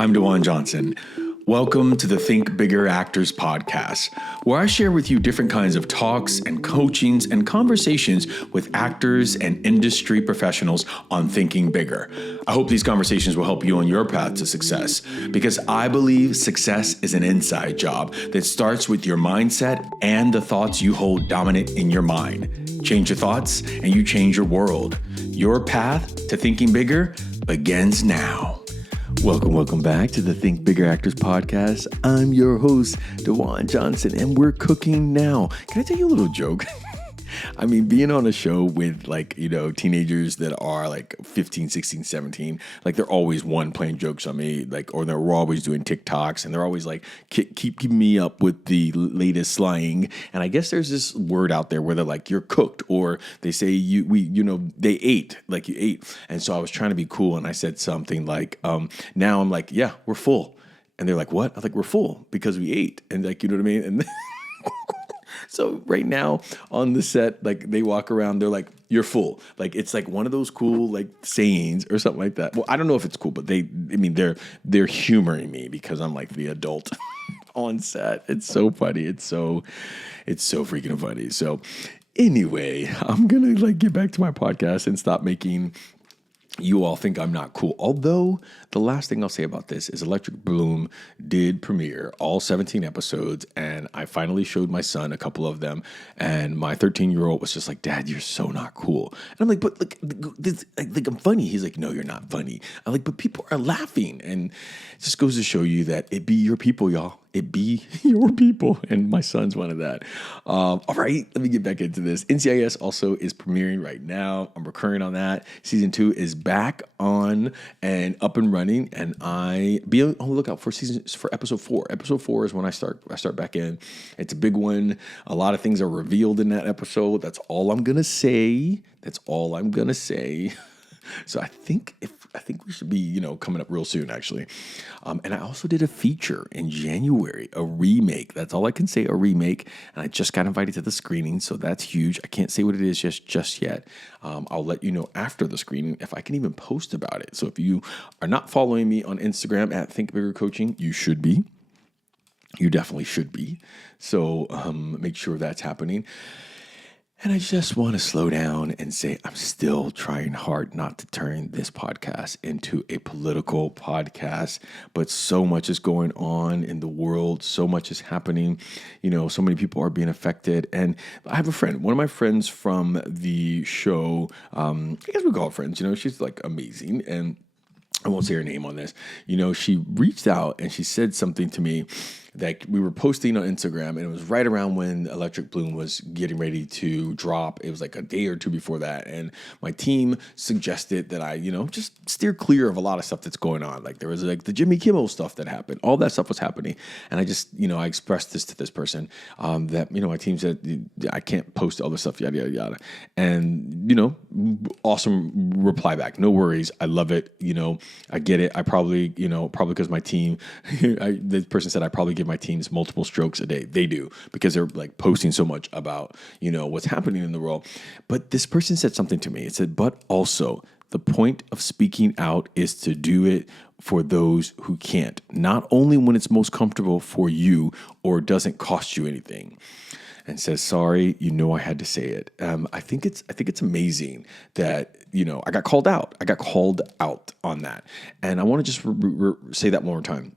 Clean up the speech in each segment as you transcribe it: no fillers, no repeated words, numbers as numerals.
I'm DeJuan Johnson. Welcome to the Think Bigger Actors podcast, where I share with you different kinds of talks and coachings and conversations with actors and industry professionals on thinking bigger. I hope these conversations will help you on your path to success, because I believe success is an inside job that starts with your mindset and the thoughts you hold dominant in your mind. Change your thoughts and you change your world. Your path to thinking bigger begins now. Welcome back to the Think Bigger Actors podcast. I'm your host, DeJuan Johnson, and we're cooking now. Can I tell you a little joke? I mean, being on a show with teenagers that are like 15, 16, 17, like they're always playing jokes on me, or they're always doing TikToks, and they're always like keep keeping me up with the latest slang. And I guess there's this word out there where they're like, you're cooked, or they say they ate, like you ate. And so I was trying to be cool, and I said something like, now I'm like, yeah, we're full. And they're like, what? I was like, we're full because we ate. And like, you know what I mean? And so right now on the set, like they walk around, they're like, you're full. Like, it's like one of those cool like sayings or something like that. Well, I don't know if it's cool, but they're humoring me because I'm like the adult on set. It's so funny. It's so freaking funny. So anyway, I'm going to get back to my podcast and stop making you all think I'm not cool. Although the last thing I'll say about this is Electric Bloom did premiere all 17 episodes, and I finally showed my son a couple of them, and my 13-year-old was just like, Dad, you're so not cool. And I'm like, but look, I'm funny. He's like, no, you're not funny. I'm like, but people are laughing. And it just goes to show you that it be your people, y'all. It be your people. And my son's one of that. All right, let me get back into this. NCIS also is premiering right now. I'm recurring on that. Season 2 is back on and up and running. And be on the lookout for episode 4. Episode 4 is when I start back in. It's a big one. A lot of things are revealed in that episode. That's all I'm gonna say. So I think we should be, coming up real soon, actually. And I also did a feature in January, a remake. That's all I can say, a remake. And I just got invited to the screening, so that's huge. I can't say what it is just yet. I'll let you know after the screening if I can even post about it. So if you are not following me on Instagram at Think Bigger Coaching, you should be. You definitely should be. So make sure that's happening. And I just want to slow down and say I'm still trying hard not to turn this podcast into a political podcast, but so much is going on in the world. So much is happening. So many people are being affected. And I have a friend, one of my friends from the show, I guess we call her friends, she's like amazing. And I won't say her name on this. She reached out and she said something to me that we were posting on Instagram, and it was right around when Electric Bloom was getting ready to drop. It was like a day or two before that. And my team suggested that I, just steer clear of a lot of stuff that's going on. Like there was like the Jimmy Kimmel stuff that happened. All that stuff was happening. And I just, I expressed this to this person that, my team said, I can't post all this stuff, yada, yada, yada. And, awesome reply back. No worries. I love it. I get it. I probably because my team, the person said I probably give my teams multiple strokes a day. They do, because they're like posting so much about, what's happening in the world. But this person said something to me. It said, but also the point of speaking out is to do it for those who can't, not only when it's most comfortable for you or doesn't cost you anything. And says, sorry, I had to say it. I think it's amazing that, I got called out. I got called out on that. And I want to just say that one more time.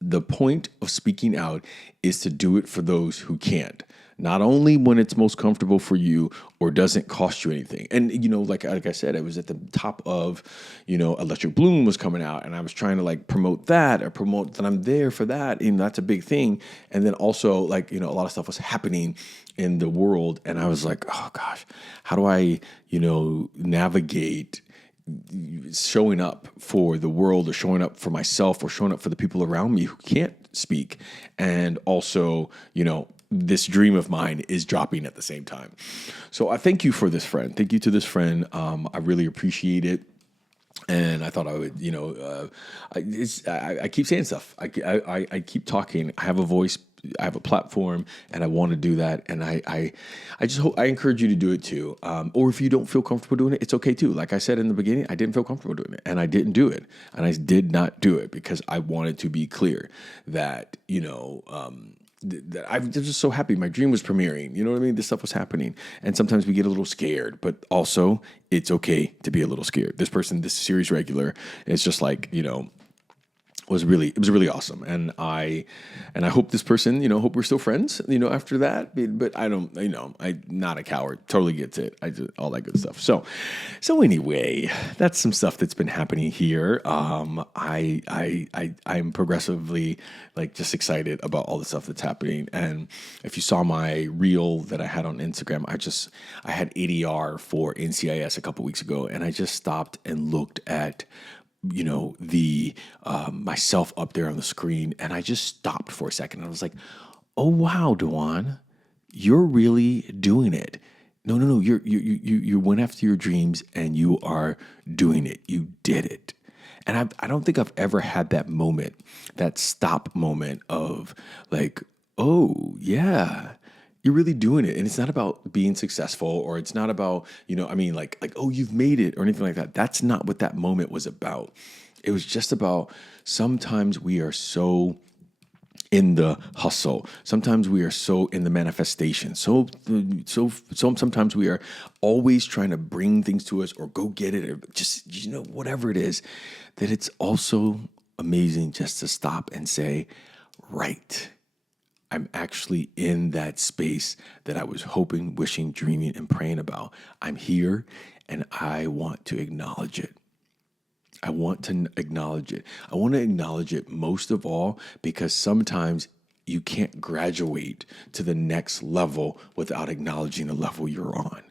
The point of speaking out is to do it for those who can't, not only when it's most comfortable for you or doesn't cost you anything. And, like I said, I was at the top of, Electric Bloom was coming out, and I was trying to promote that or promote that I'm there for that. And that's a big thing. And then also a lot of stuff was happening in the world. And I was like, oh gosh, how do I, navigate showing up for the world, or showing up for myself, or showing up for the people around me who can't speak. And also, this dream of mine is dropping at the same time. So I thank you for this friend. Thank you to this friend. I really appreciate it. And I thought I would, I keep saying stuff. I keep talking. I have a voice. I have a platform and I want to do that. And I just hope, I encourage you to do it too. Or if you don't feel comfortable doing it, it's okay too. Like I said in the beginning, I didn't feel comfortable doing it and I didn't do it. And I did not do it because I wanted to be clear that, that I was just so happy. My dream was premiering. You know what I mean? This stuff was happening. And sometimes we get a little scared, but also it's okay to be a little scared. This series regular, it's just like, it was really awesome. And I hope this person, hope we're still friends, after that. But I don't, I'm not a coward. Totally gets it. I do all that good stuff. So anyway, that's some stuff that's been happening here. I'm progressively just excited about all the stuff that's happening. And if you saw my reel that I had on Instagram, I had ADR for NCIS a couple weeks ago, and I just stopped and looked at the myself up there on the screen, and I just stopped for a second. I was like, "Oh wow, Dewan, you're really doing it. No, you went after your dreams, and you are doing it. You did it." And I don't think I've ever had that moment, that stop moment of like, "Oh yeah." You're really doing it. And it's not about being successful, or it's not about, oh, you've made it or anything like that. That's not what that moment was about. It was just about sometimes we are so in the hustle. Sometimes we are so in the manifestation. So sometimes we are always trying to bring things to us or go get it or just, whatever it is, that it's also amazing just to stop and say, right. I'm actually in that space that I was hoping, wishing, dreaming, and praying about. I'm here and I want to acknowledge it. I want to acknowledge it. I want to acknowledge it most of all because sometimes you can't graduate to the next level without acknowledging the level you're on.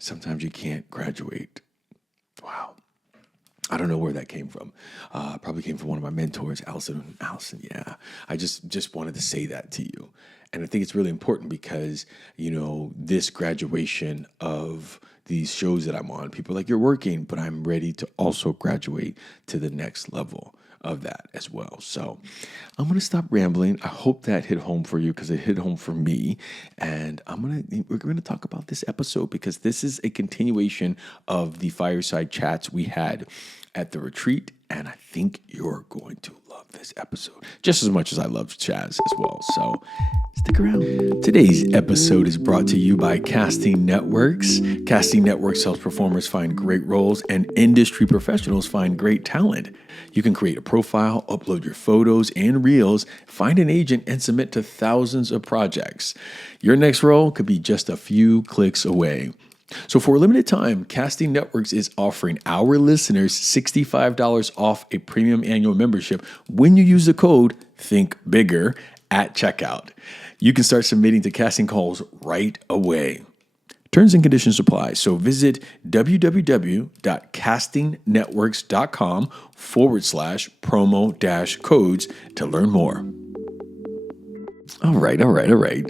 Sometimes you can't graduate. Wow. I don't know where that came from. Probably came from one of my mentors, Allison. Yeah. I just wanted to say that to you. And I think it's really important because, this graduation of these shows that I'm on, people are like, you're working, but I'm ready to also graduate to the next level of that as well. So I'm going to stop rambling. I hope that hit home for you because it hit home for me. And we're going to talk about this episode because this is a continuation of the fireside chats we had at the retreat. And I think you're going to love this episode just as much as I love Chaz as well. So stick around. Today's episode is brought to you by Casting Networks. Casting Networks helps performers find great roles and industry professionals find great talent. You can create a profile, upload your photos and reels, find an agent, and submit to thousands of projects. Your next role could be just a few clicks away. So for a limited time, Casting Networks is offering our listeners $65 off a premium annual membership when you use the code ThinkBigger at checkout. You can start submitting to casting calls right away. Terms and conditions apply. So visit www.castingnetworks.com/promo-codes to learn more. All right.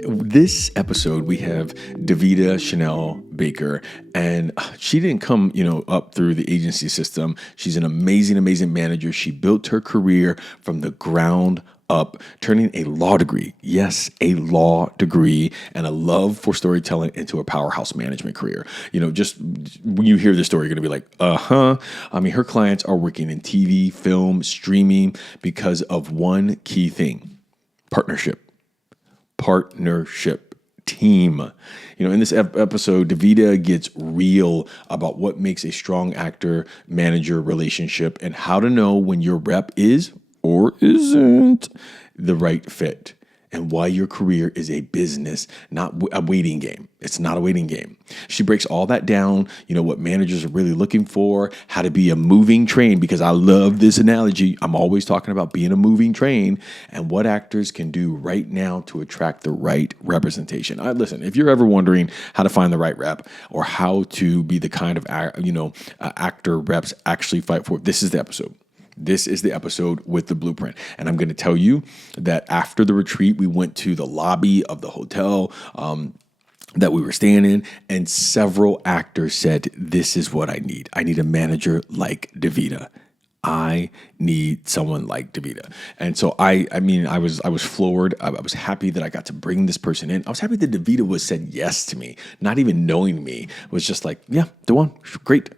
This episode, we have DaVida Chanel Baker, and she didn't come, up through the agency system. She's an amazing manager. She built her career from the ground up, turning a law degree, yes, a law degree, and a love for storytelling into a powerhouse management career. Just when you hear this story, you're going to be like, I mean, her clients are working in TV, film, streaming because of one key thing: partnership, team. In this episode, DaVida gets real about what makes a strong actor-manager relationship and how to know when your rep is or isn't the right fit, and why your career is a business, not a waiting game. It's not a waiting game. She breaks all that down, what managers are really looking for, how to be a moving train, because I love this analogy. I'm always talking about being a moving train, and what actors can do right now to attract the right representation. Listen, if you're ever wondering how to find the right rep or how to be the kind of actor reps actually fight for, this is the episode. This is the episode with the blueprint. And I'm going to tell you that after the retreat, we went to the lobby of the hotel that we were staying in, and several actors said, this is what I need. I need a manager like DaVida. I need someone like DaVida. And so I was floored. I was happy that I got to bring this person in. I was happy that DaVida was said yes to me, not even knowing me. It was just like, yeah, the one, great.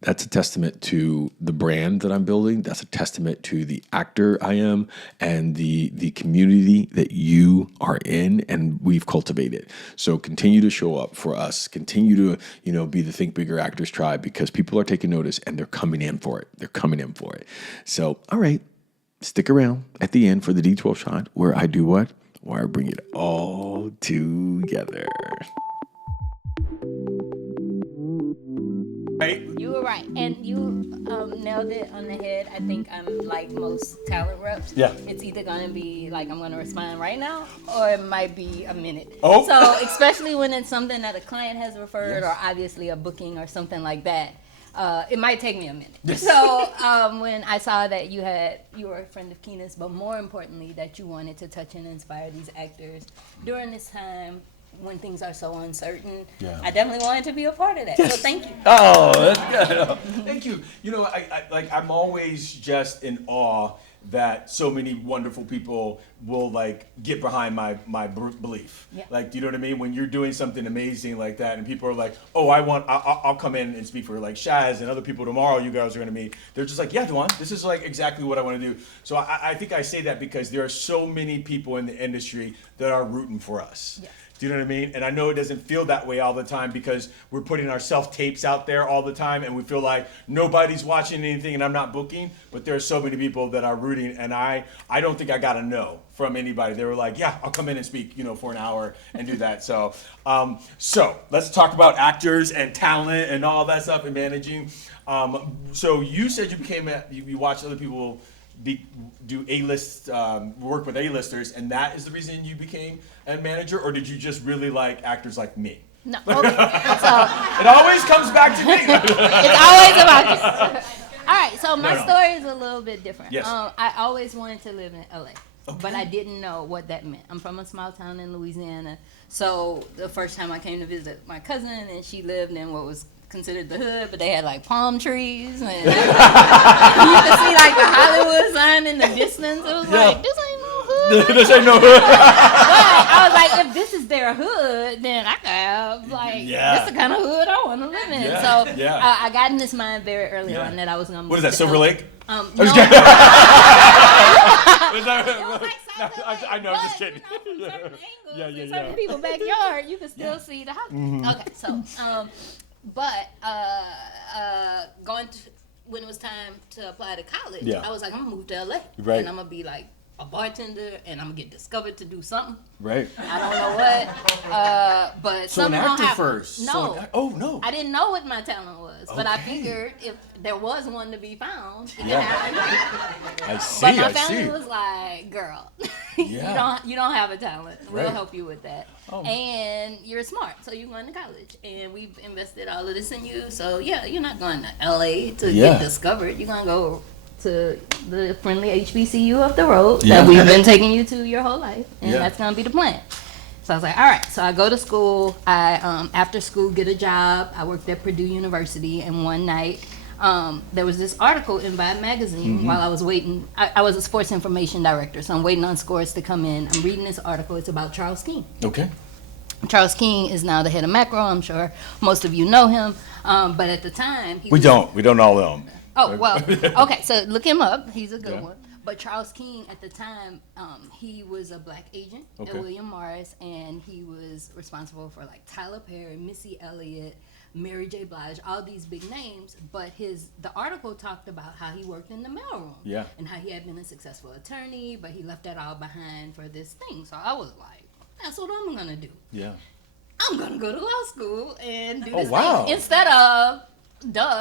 That's a testament to the brand that I'm building. That's a testament to the actor I am and the community that you are in and we've cultivated. So continue to show up for us. Continue to, be the Think Bigger Actors Tribe, because people are taking notice and they're coming in for it. They're coming in for it. So, all right, stick around at the end for the D12 shot where I do what? Where I bring it all together. Right. You were right, and you nailed it on the head. I think I'm like most talent reps. Yeah. It's either gonna be like I'm gonna respond right now, or it might be a minute. Oh. So especially when it's something that a client has referred, or obviously a booking or something like that, it might take me a minute. Yes. So when I saw that you were a friend of Keena's, but more importantly that you wanted to touch and inspire these actors during this time when things are so uncertain, I definitely wanted to be a part of that. Yes. So thank you. Oh, that's good. Thank you. I'm always just in awe that so many wonderful people will get behind my belief. Yeah. Do you know what I mean? When you're doing something amazing like that, and people are like, "Oh, I'll come in and speak for Shaz and other people tomorrow. You guys are gonna meet." They're just like, "Yeah, Dewan, this is exactly what I want to do." So I think I say that because there are so many people in the industry that are rooting for us. Yeah. Do you know what I mean? And I know it doesn't feel that way all the time because we're putting our self-tapes out there all the time and we feel like nobody's watching anything and I'm not booking, but there are so many people that are rooting, and I don't think I got a no from anybody. They were like, yeah, I'll come in and speak, for an hour and do that. So let's talk about actors and talent and all that stuff and managing. So you said you watched other people do A-list work with A-listers, and that is the reason you became a manager, or did you just really like actors like me? No. Okay. It always comes back to me. It's always about you. All right, so my story is a little bit different. Yes. I always wanted to live in LA, Okay. but I didn't know what that meant. I'm from a small town in Louisiana, so the first time I came to visit my cousin, and she lived in what was considered the hood, but they had palm trees, and you could see the Hollywood sign in the distance. It was like, this ain't no hood. This ain't no hood. But I was like, if this is their hood, then I could have this the kind of hood I want to live in. Yeah. So Yeah. I got in this mind very early on that I was gonna move. What is that, to Silver LA. Lake? No. I know, I'm just kidding. In certain people's backyard, you can still see the house. Mm-hmm. Okay, so but going to when it was time to apply to college, I was like, I'm gonna move to LA, Right. and I'm gonna be a bartender, and I'm gonna get discovered to do something. Right. I don't know what, but So an somehow actor happened. first. No. No. I didn't know what my talent was, but I Okay. figured if there was one to be found, it could Yeah. happen. I see. But my I family see. was like, "Girl, Yeah. you don't have a talent. We'll Right. help you with that, Oh. and you're smart, so you're going to college, and we've invested all of this in you. So yeah, you're not going to LA to get discovered. You're gonna go to the friendly HBCU up the road that we've been taking you to your whole life, and that's gonna be the plan." So I was like, all right. So I go to school. I after school get a job. I worked at Purdue University, and one night there was this article in Vibe magazine while I was waiting. I was a sports information director, so I'm waiting on scores to come in. I'm reading this article. It's about Charles King. Okay. Charles King is now the head of Macro. I'm sure most of you know him, but at the time We don't all know him. Oh, well, okay, so look him up. He's a good Yeah. one. But Charles King, at the time, he was a black agent at William Morris, and he was responsible for Tyler Perry, Missy Elliott, Mary J. Blige, all these big names. But the article talked about how he worked in the mailroom and how he had been a successful attorney, but he left that all behind for this thing. So I was like, that's what I'm going to do. Yeah. I'm going to go to law school and do this wow. thing instead of...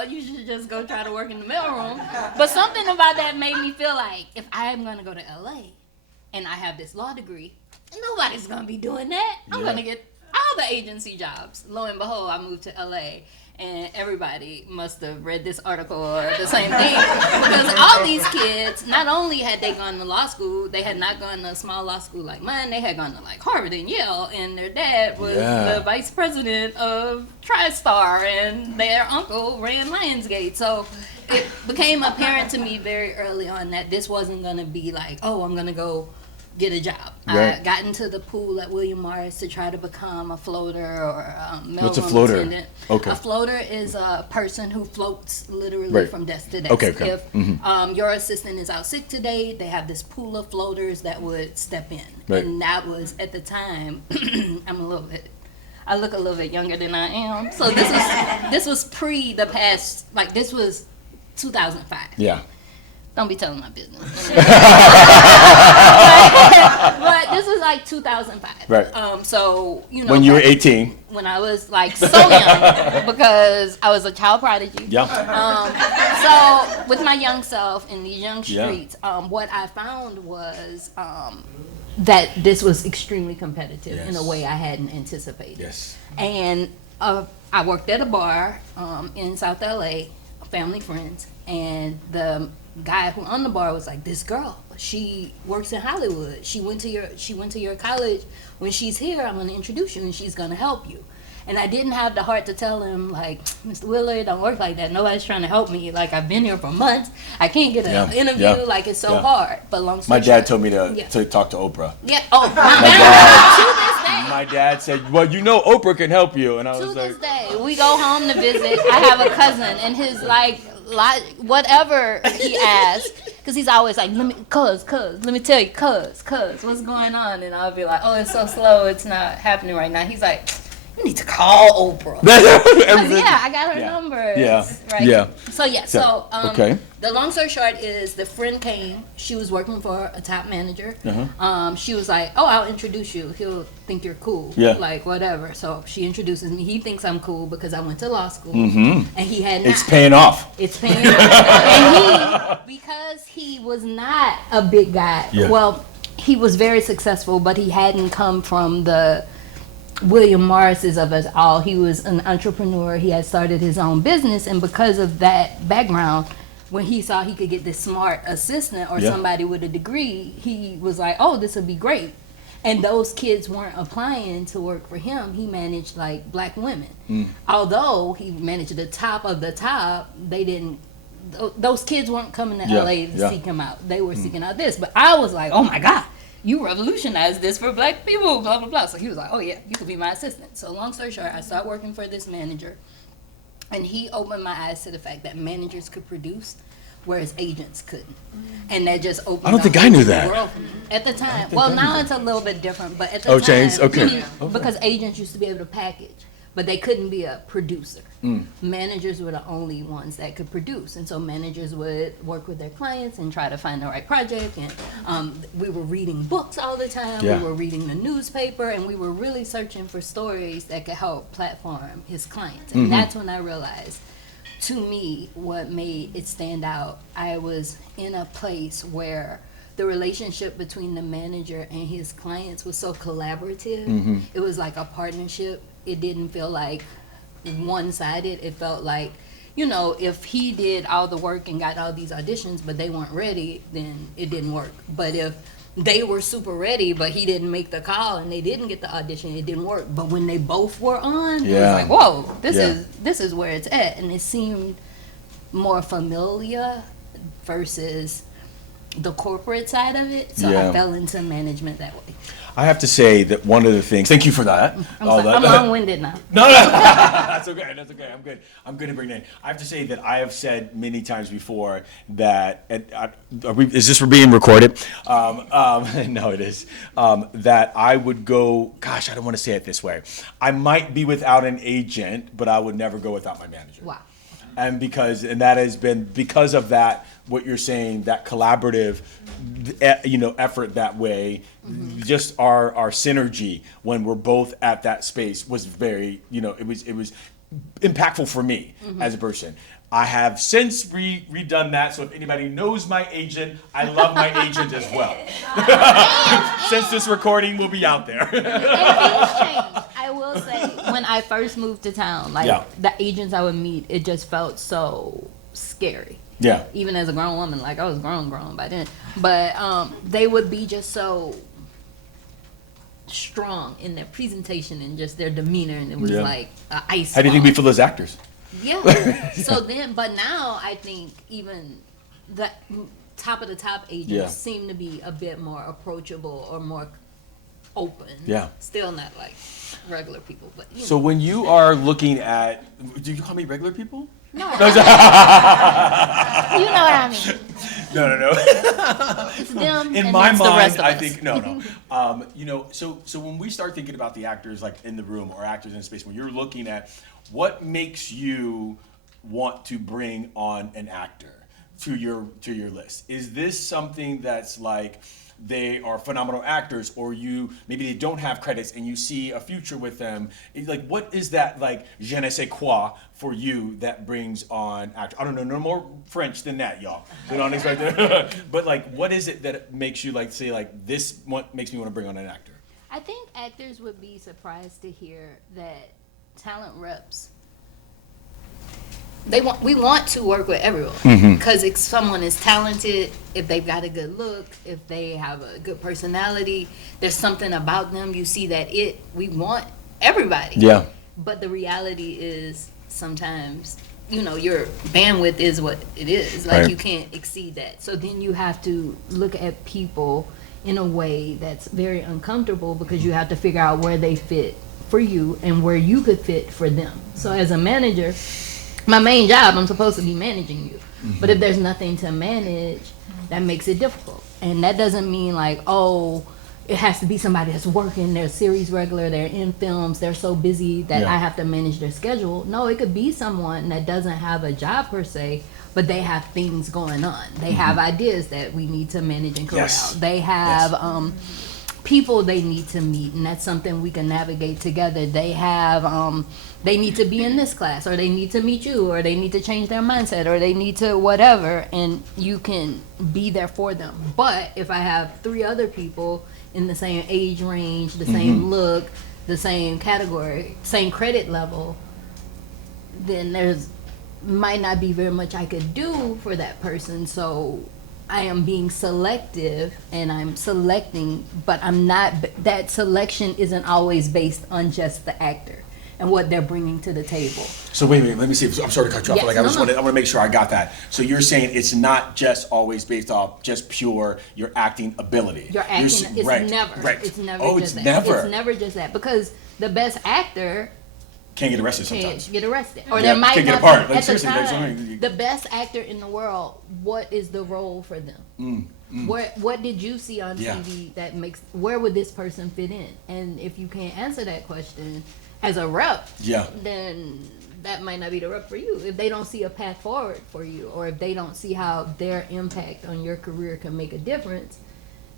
you should just go try to work in the mailroom. But something about that made me feel like if I am going to go to LA and I have this law degree, nobody's going to be doing that. I'm going to get all the agency jobs. Lo and behold, I moved to LA And everybody must have read this article or the same thing. Because all these kids, not only had they gone to law school, they had not gone to a small law school like mine. They had gone to like Harvard and Yale. And their dad was the vice president of TriStar. And their uncle ran Lionsgate. So it became apparent to me very early on that this wasn't going to be like, oh, I'm going to go get a job. Right. I got into the pool at William Morris to try to become a floater or a mailroom What's a floater? attendant. Okay. A floater is a person who floats literally from desk to desk. Okay. If your assistant is out sick today, they have this pool of floaters that would step in. Right. And that was, at the time, I look a little bit younger than I am. So this was pre the past, like this was 2005. Yeah. Don't be telling my business. But this was like 2005. Right. So, when you were 18. When I was like so young, because I was a child prodigy. Yeah. So with my young self in these young streets, what I found was that this was extremely competitive in a way I hadn't anticipated. Yes. And I worked at a bar in South LA, family friends, and the guy who owned the bar was like, this girl, she works in Hollywood. She went to your college. When she's here, I'm going to introduce you and she's going to help you. And I didn't have the heart to tell him, like, Mr. Willard, don't work like that. Nobody's trying to help me. Like, I've been here for months. I can't get an interview. Like, it's so hard. But long story my dad short, told me to talk to Oprah. Yeah. Oh, my dad. To this day. My dad said, well, Oprah can help you. And I was like, To this day, we go home to visit. I have a cousin, and his, whatever he asks, because he's always like, let me tell you, what's going on? And I'll be like, oh, it's so slow, it's not happening right now. He's like, you need to call Oprah. I got her number. Right? So the long story short is the friend came. She was working for a top manager. She was like, oh, I'll introduce you. He'll think you're cool. Like, whatever. So she introduces me. He thinks I'm cool because I went to law school. And he had not. It's paying off. And because he was not a big guy, well, he was very successful, but he hadn't come from the William Morris's of us all. He was an entrepreneur. He had started his own business, and because of that background, when he saw he could get this smart assistant or somebody with a degree, he was like, oh, this would be great. And those kids weren't applying to work for him. He managed like black women. Although he managed the top of the top, they didn't, those kids weren't coming to LA to seek him out. They were seeking out this. But I was like, oh my God, you revolutionized this for black people, blah, blah, blah. So he was like, oh yeah, you could be my assistant. So long story short, I started working for this manager, and he opened my eyes to the fact that managers could produce, whereas agents couldn't. And that just opened I don't think I knew that. world for me. At the time. Well, now it's a little bit different, but at the time. changed? Okay. Because agents used to be able to package, but they couldn't be a producer. Managers were the only ones that could produce, and so managers would work with their clients and try to find the right project. And we were reading books all the time. We were reading the newspaper, and we were really searching for stories that could help platform his clients. And that's when I realized, to me, what made it stand out, I was in a place where the relationship between the manager and his clients was so collaborative. It was like a partnership. It didn't feel like one-sided. It felt like, if he did all the work and got all these auditions, but they weren't ready, then it didn't work. But if they were super ready, but he didn't make the call and they didn't get the audition, it didn't work. But when they both were on, it was like, whoa, this is where it's at. And it seemed more familiar versus the corporate side of it. So I fell into management that way. I have to say that one of the things. Thank you for that. I'm long-winded now. No, that's okay. That's okay. I'm good at bringing it in. I have to say that I have said many times before that. Is this being recorded? No, it is. That I would go. Gosh, I don't want to say it this way. I might be without an agent, but I would never go without my manager. Wow. And that has been because of that. What you're saying, that collaborative, effort that way, just our synergy when we're both at that space was very, it was impactful for me as a person. I have since redone that, so if anybody knows my agent, I love my agent as well. Since this recording will be out there. And things changed. I will will say, when I first moved to town, like the agents I would meet, it just felt so scary. Yeah. Even as a grown woman, like I was grown by then, but they would be just so strong in their presentation and just their demeanor, and it was like an ice. How do you think we feel as actors? Yeah. So then, but now I think even the top of the top agents seem to be a bit more approachable or more open. Yeah. Still not like regular people, but you know. So when you are looking at, do you call me regular people? No. You know what I mean. No. It's them. In my mind, I think no. You know, so when we start thinking about the actors like in the room or actors in space, when you're looking at what makes you want to bring on an actor to your list, is this something that's like they are phenomenal actors, or maybe they don't have credits and you see a future with them? Like, what is that like je ne sais quoi for you that brings on actors? I don't know, no more French than that, y'all. So don't expect it. But like, what is it that makes you like say like this? What makes me want to bring on an actor? I think actors would be surprised to hear that talent reps. We want to work with everyone because if someone is talented, if they've got a good look, if they have a good personality, there's something about them. You see that we want everybody. Yeah. But the reality is sometimes, you know, your bandwidth is what it is. Like you can't exceed that. So then you have to look at people in a way that's very uncomfortable because you have to figure out where they fit for you and where you could fit for them. So as a manager, my main job, I'm supposed to be managing you. But if there's nothing to manage, that makes it difficult. And that doesn't mean like, oh, it has to be somebody that's working, they're series regular, they're in films, they're so busy that I have to manage their schedule. No, it could be someone that doesn't have a job per se, but they have things going on. They have ideas that we need to manage and corral. They have people they need to meet, and that's something we can navigate together. They have they need to be in this class, or they need to meet you, or they need to change their mindset, or they need to whatever, and you can be there for them. But if I have 3 other people in the same age range, the same look, the same category, same credit level, then there's might not be very much I could do for that person. So I am being selective and I'm selecting, but I'm not, that selection isn't always based on just the actor and what they're bringing to the table. So wait a minute, let me see. I'm sorry to cut you off. I want to make sure I got that. So you're saying it's not just always based off just pure your acting ability. Your acting is never. Right. It's never. Oh, just it's that. never. It's never just that, because the best actor can't get arrested sometimes. Can't get arrested, or there might can't not get a part. be, like, at the time, the best actor in the world. What is the role for them? What did you see on TV that makes? Where would this person fit in? And if you can't answer that question as a rep, then that might not be the rep for you. If they don't see a path forward for you, or if they don't see how their impact on your career can make a difference,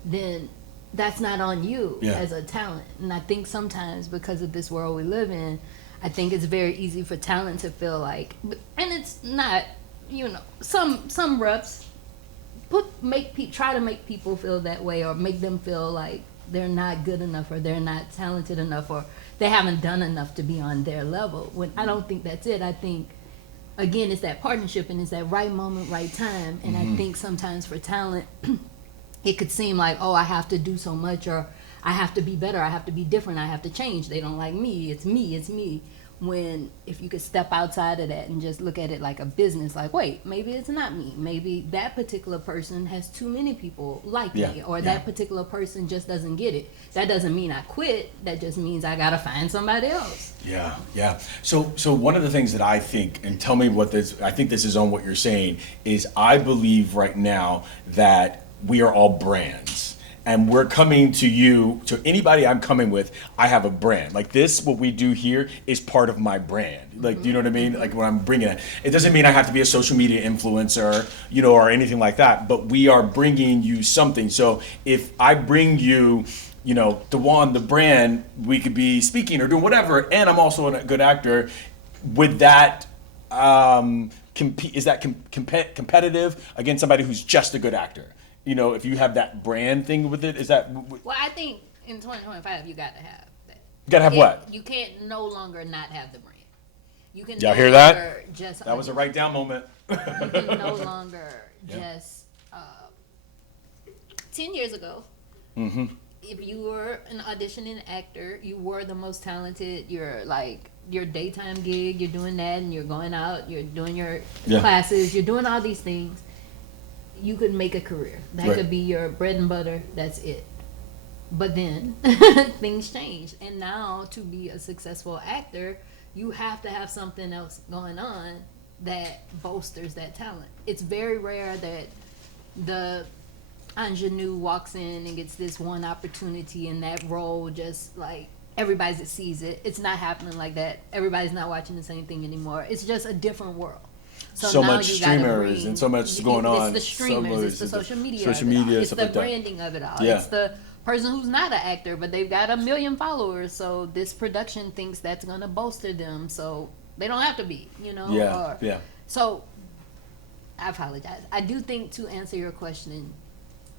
then that's not on you as a talent. And I think sometimes, because of this world we live in, I think it's very easy for talent to feel like, and it's not, you know, some reps try to make people feel that way, or make them feel like they're not good enough, or they're not talented enough, or they haven't done enough to be on their level. When I don't think that's it. I think, again, it's that partnership, and it's that right moment, right time. And I think sometimes for talent, it could seem like, oh, I have to do so much, or I have to be better, I have to be different, I have to change. They don't like me, it's me. When if you could step outside of that and just look at it like a business, like, wait, maybe it's not me. Maybe that particular person has too many people like me, or that particular person just doesn't get it. That doesn't mean I quit. That just means I gotta find somebody else. Yeah. So one of the things that I think, and tell me what this, I think this is on what you're saying, is I believe right now that we are all brands. And we're coming to you, to anybody I'm coming with, I have a brand. Like this, what we do here is part of my brand. Like, you know what I mean? Like when I'm bringing it. It doesn't mean I have to be a social media influencer, you know, or anything like that. But we are bringing you something. So if I bring you, you know, DeJuan, the brand, we could be speaking or doing whatever, and I'm also a good actor. Would that is that competitive against somebody who's just a good actor? You know, if you have that brand thing with it, is that? Well, I think in 2025 you got to have that. You gotta have what? You can't no longer not have the brand. You can Y'all no hear that? longer just That was a write down moment. you can no longer just 10 years ago. If you were an auditioning actor, you were the most talented. You're like your daytime gig. You're doing that, and you're going out. You're doing your classes. You're doing all these things. You could make a career. That could be your bread and butter. That's it. But then things changed, and now to be a successful actor, you have to have something else going on that bolsters that talent. It's very rare that the ingenue walks in and gets this one opportunity in that role, just like everybody that sees it. It's not happening like that. Everybody's not watching the same thing anymore. It's just a different world. So much streamers and so much going on. It's the streamers, it's the social media, it's the like branding of it all. Yeah. It's the person who's not an actor, but they've got 1 million followers, so this production thinks that's going to bolster them, so they don't have to be, you know? So, I apologize. I do think, to answer your question,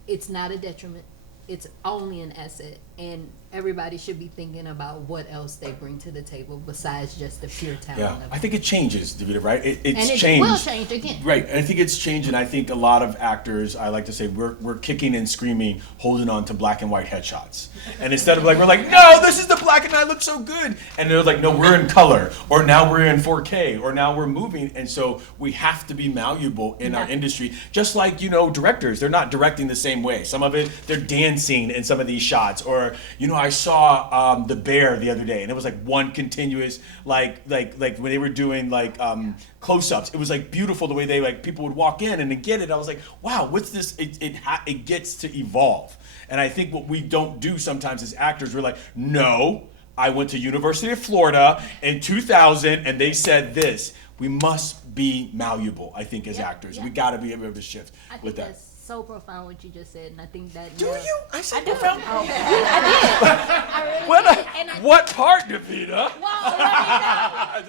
it's not a detriment. It's only an asset, and everybody should be thinking about what else they bring to the table besides just the pure talent. I think it changes, DaVida, right? It's and changed. It will change again. Right, and I think it's changed, and I think a lot of actors, I like to say, we're kicking and screaming, holding on to black and white headshots. And instead of like, we're like, no, this is the black and I look so good. And they're like, no, we're in color, or now we're in 4K, or now we're moving. And so we have to be malleable in our industry. Just like, you know, directors, they're not directing the same way. Some of it, they're dancing in some of these shots. Or, you know, I saw The Bear the other day, and it was like one continuous, like when they were doing like close-ups, it was like beautiful the way they, like, people would walk in and then get it. I was like, wow, what's this? It gets to evolve. And I think what we don't do sometimes as actors, we're like, no, I went to University of Florida in 2000 and they said this. We must be malleable, I think, as actors. We got to be able to shift with that. That's so profound what you just said, and I think that... Do you? I said do. profound? I did. I really did. What part, DaVida? Well, I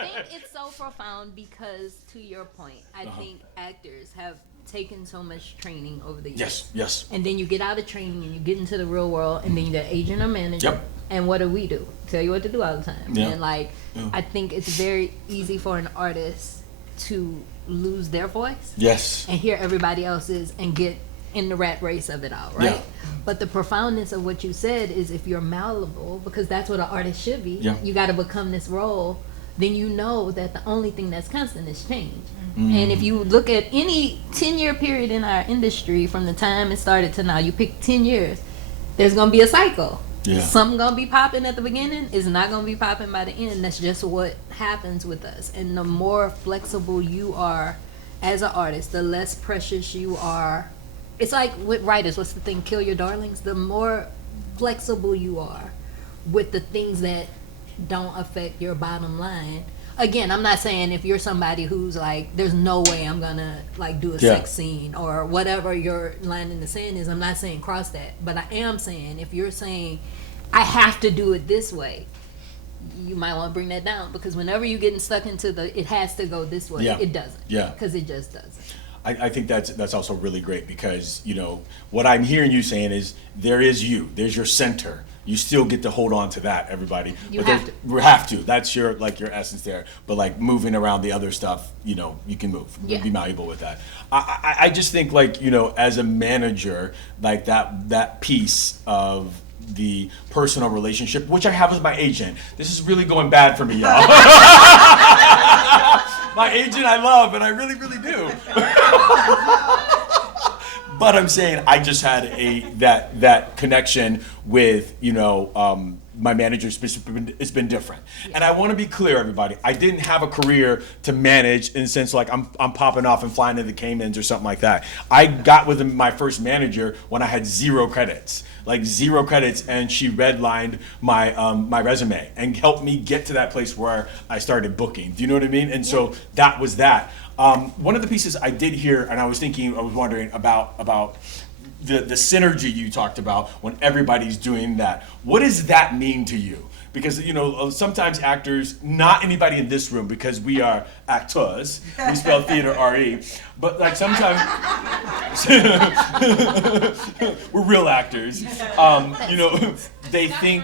think it's so profound because, to your point, I think actors have taken so much training over the years. Yes. And then you get out of training and you get into the real world, and then you're the agent or manager. Yep. And what do? Tell you what to do all the time. Yeah. And I think it's very easy for an artist to lose their voice. Yes. And hear everybody else's and get in the rat race of it all, right? Yeah. But the profoundness of what you said is, if you're malleable, because that's what an artist should be, you got to become this role, then you know that the only thing that's constant is change. And if you look at any 10-year period in our industry, from the time it started to now, you pick 10 years, there's going to be a cycle. Yeah. Something going to be popping at the beginning, it's not going to be popping by the end. That's just what happens with us. And the more flexible you are as an artist, the less precious you are. It's like with writers, what's the thing, kill your darlings? The more flexible you are with the things that don't affect your bottom line. Again, I'm not saying if you're somebody who's like, there's no way I'm gonna like do a sex scene or whatever your line in the sand is, I'm not saying cross that. But I am saying, if you're saying I have to do it this way, you might want to bring that down, because whenever you're getting stuck into the it has to go this way, it doesn't. Yeah. Because it just doesn't. I think that's also really great, because, you know, what I'm hearing you saying is there's your center. You still get to hold on to that, everybody. You have to. We have to. That's your essence there. But like moving around the other stuff, you know, you can move. Yeah. Be malleable with that. I just think, like, you know, as a manager, like that piece of the personal relationship, which I have with my agent. This is really going bad for me, y'all. My agent I love, and I really, really do. But I'm saying I just had that connection with, you know, my manager. It's been different. And I want to be clear, everybody. I didn't have a career to manage in the sense like I'm popping off and flying to the Caymans or something like that. I got with my first manager when I had 0 credits. Like 0 credits, and she redlined my resume and helped me get to that place where I started booking. Do you know what I mean? And so that was that. One of the pieces I did hear, and I was wondering about the synergy you talked about when everybody's doing that. What does that mean to you? Because, you know, sometimes actors, not anybody in this room, because we are acteurs, we spell theater R-E, but like sometimes, we're real actors, you know, they think,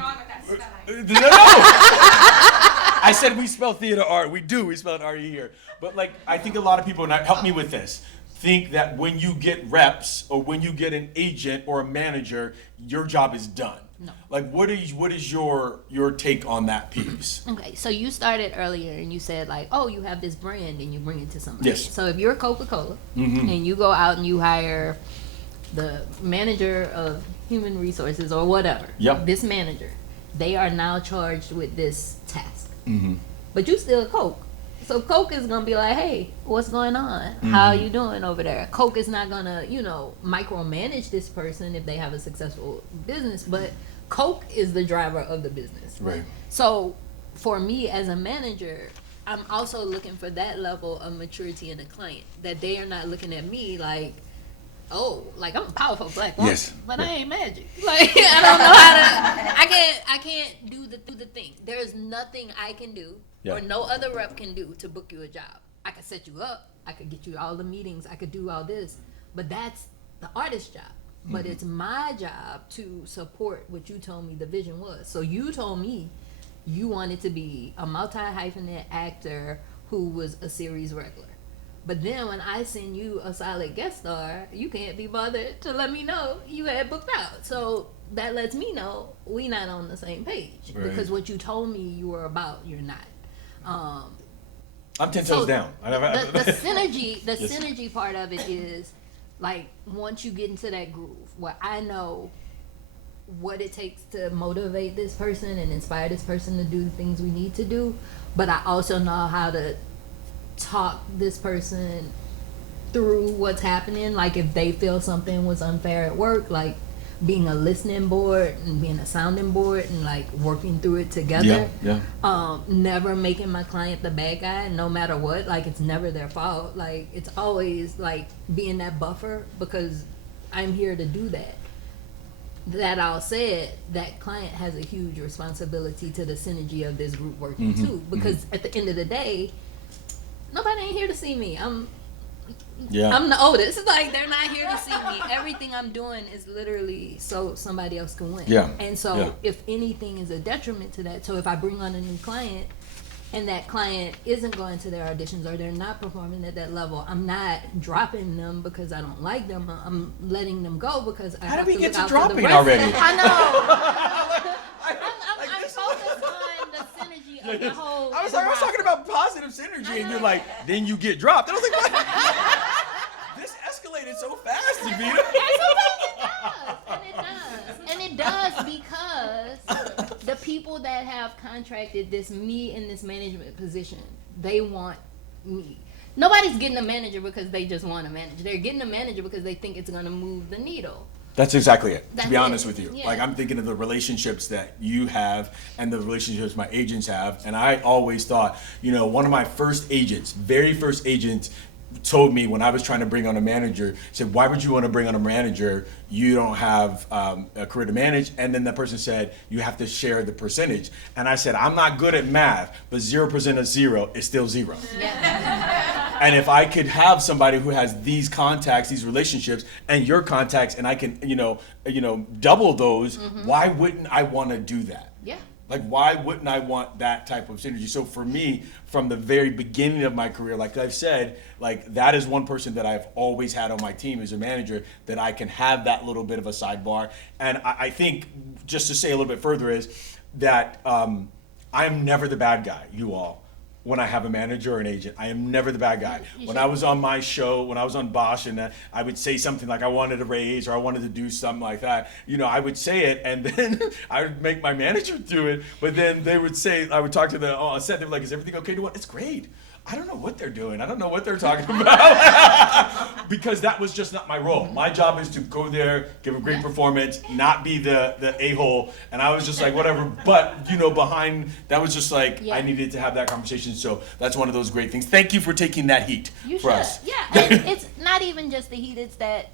I said we spell theater art. We do. We spell it R-E here. But like, I think a lot of people, and help me with this, think that when you get reps or when you get an agent or a manager, your job is done. No. Like, what is your take on that piece? Okay, so you started earlier and you said like, oh, you have this brand and you bring it to somebody. Yes. So if you're Coca-Cola and you go out and you hire the manager of human resources or whatever, this manager, they are now charged with this task. But you still Coke. So Coke is gonna be like, hey, what's going on? How are you doing over there? Coke is not gonna, micromanage this person if they have a successful business, but Coke is the driver of the business. Right. So for me as a manager, I'm also looking for that level of maturity in a client, that they are not looking at me like, oh, like I'm a powerful black woman, but I ain't magic. Like I don't know how to. I can't do the thing. There is nothing I can do or no other rep can do to book you a job. I could set you up. I could get you all the meetings. I could do all this, but that's the artist's job. But it's my job to support what you told me the vision was. So you told me you wanted to be a multi-hyphenate actor who was a series regular. But then when I send you a solid guest star, you can't be bothered to let me know you had booked out. So that lets me know we not on the same page. Right. Because what you told me you were about, you're not. I'm 10 toes down. The synergy part of it is, like, once you get into that groove where I know what it takes to motivate this person and inspire this person to do the things we need to do, but I also know how to talk this person through what's happening. Like if they feel something was unfair at work, like being a listening board and being a sounding board and like working through it together. Never making my client the bad guy no matter what. Like it's never their fault. Like it's always like being that buffer because I'm here to do that. That all said, that client has a huge responsibility to the synergy of this group working too, because at the end of the day, nobody ain't here to see me. I'm the oldest. It's like they're not here to see me. Everything I'm doing is literally so somebody else can win. And so if anything is a detriment to that, so if I bring on a new client and that client isn't going to their auditions or they're not performing at that level, I'm not dropping them because I don't like them. I'm letting them go because I have to look out for the rest. How did we get to dropping already? I know. I'm focused on the synergy of the whole. I was talking about positive synergy, and you're like, then you get dropped. And I was like, what? This escalated so fast, DaVida. And it does because the people that have contracted me in this management position, they want me. Nobody's getting a manager because they just want a manager. They're getting a manager because they think it's going to move the needle. That's exactly it, to be honest with you. Like, I'm thinking of the relationships that you have and the relationships my agents have. And I always thought, one of my very first agents told me when I was trying to bring on a manager, said, why would you want to bring on a manager? You don't have a career to manage. And then that person said, you have to share the percentage. And I said, I'm not good at math, but 0% of 0 is still 0. And if I could have somebody who has these contacts, these relationships, and your contacts, and I can, double those, why wouldn't I want to do that? Like, why wouldn't I want that type of synergy? So for me, from the very beginning of my career, like I've said, like that is one person that I've always had on my team as a manager that I can have that little bit of a sidebar. And I think, just to say a little bit further, is that I'm never the bad guy, you all. When I have a manager or an agent, I am never the bad guy. When I was on my show, when I was on Bosch, and I would say something like I wanted a raise or I wanted to do something like that, I would say it, and then I would make my manager do it. But then they would say, I would talk to the set. They were like, "Is everything okay?" It's great. I don't know what they're doing. I don't know what they're talking about. Because that was just not my role. My job is to go there, give a great performance, not be the a-hole. And I was just like, whatever. But, behind, that was just like, I needed to have that conversation. So that's one of those great things. Thank you for taking that heat for us. Yeah, and it's not even just the heat. It's that,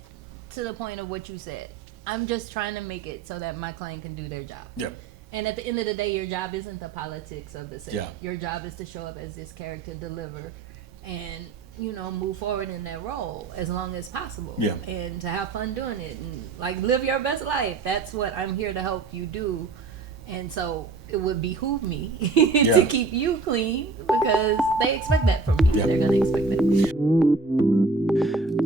to the point of what you said. I'm just trying to make it so that my client can do their job. Yep. And at the end of the day, your job isn't the politics of the set. Your job is to show up as this character, deliver, and move forward in that role as long as possible. And to have fun doing it and like live your best life. That's what I'm here to help you do. And so it would behoove me Yeah. to keep you clean because they expect that from me. Yeah. They're going to expect that.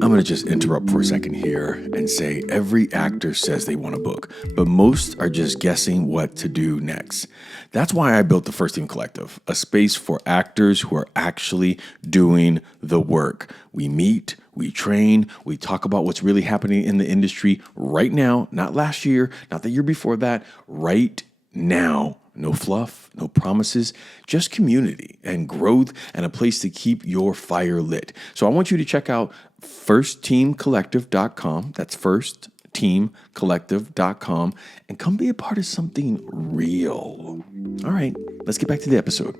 I'm going to just interrupt for a second here and say every actor says they want a book, but most are just guessing what to do next. That's why I built the First Team Collective, a space for actors who are actually doing the work. We meet, we train, we talk about what's really happening in the industry right now, not last year, not the year before that, right now. No fluff, no promises, just community and growth and a place to keep your fire lit. So I want you to check out firstteamcollective.com. That's firstteamcollective.com and come be a part of something real. All right, let's get back to the episode.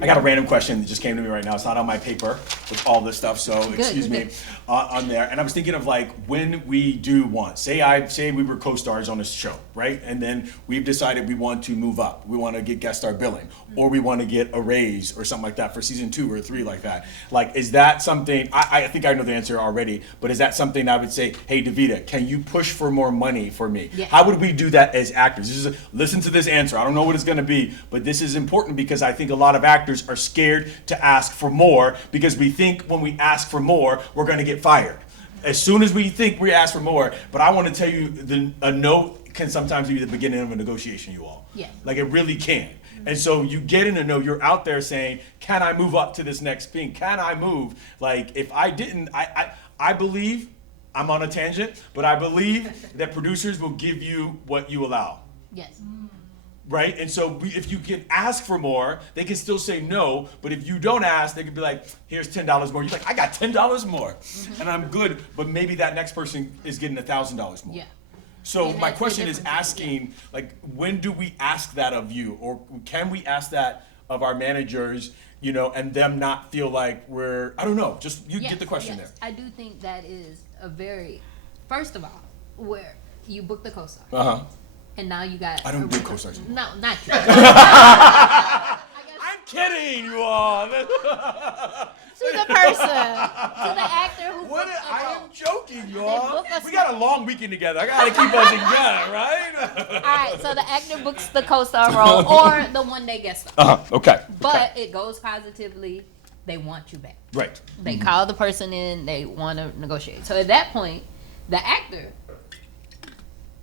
I got a random question that just came to me right now. It's not on my paper with all this stuff, so excuse me on there. And I was thinking of like when we do want, say we were co-stars on this show, right? And then we've decided we want to move up. We want to get guest star billing, or we want to get a raise or something like that for season 2 or 3 like that. Like, is that something, I think I know the answer already, but is that something I would say, hey, DaVida, can you push for more money for me? Yeah. How would we do that as actors? Listen to this answer. I don't know what it's going to be, but this is important because I think a lot of actors are scared to ask for more because we think when we ask for more, we're going to get fired. As soon as we think we ask for more, but I want to tell you, a no can sometimes be the beginning of a negotiation, you all. Yeah. Like it really can. And so you get in a no, you're out there saying, can I move up to this next thing? Can I move? Like if I didn't, I believe, I'm on a tangent, but I believe that producers will give you what you allow. Yes. Right? And so if you can ask for more, they can still say no. But if you don't ask, they could be like, here's $10 more. You're like, I got $10 more. And I'm good. But maybe that next person is getting $1,000 more. Yeah. So And my that's the question is difference, asking, like, when do we ask that of you? Or can we ask that of our managers, and them not feel like we're, I don't know, just you get the question there. I do think that is a very, first of all, where you book the co-star. Uh-huh. And now you got. I don't do co-stars. No, not you. I'm kidding, you all. To the person, to the actor who. I am joking, y'all. book us- We got a long weekend together. I gotta keep us together, right? All right, so the actor books the co-star role or the one-day guest star. Okay. But it goes positively. They want you back. Right. They call the person in. They want to negotiate. So at that point, the actor,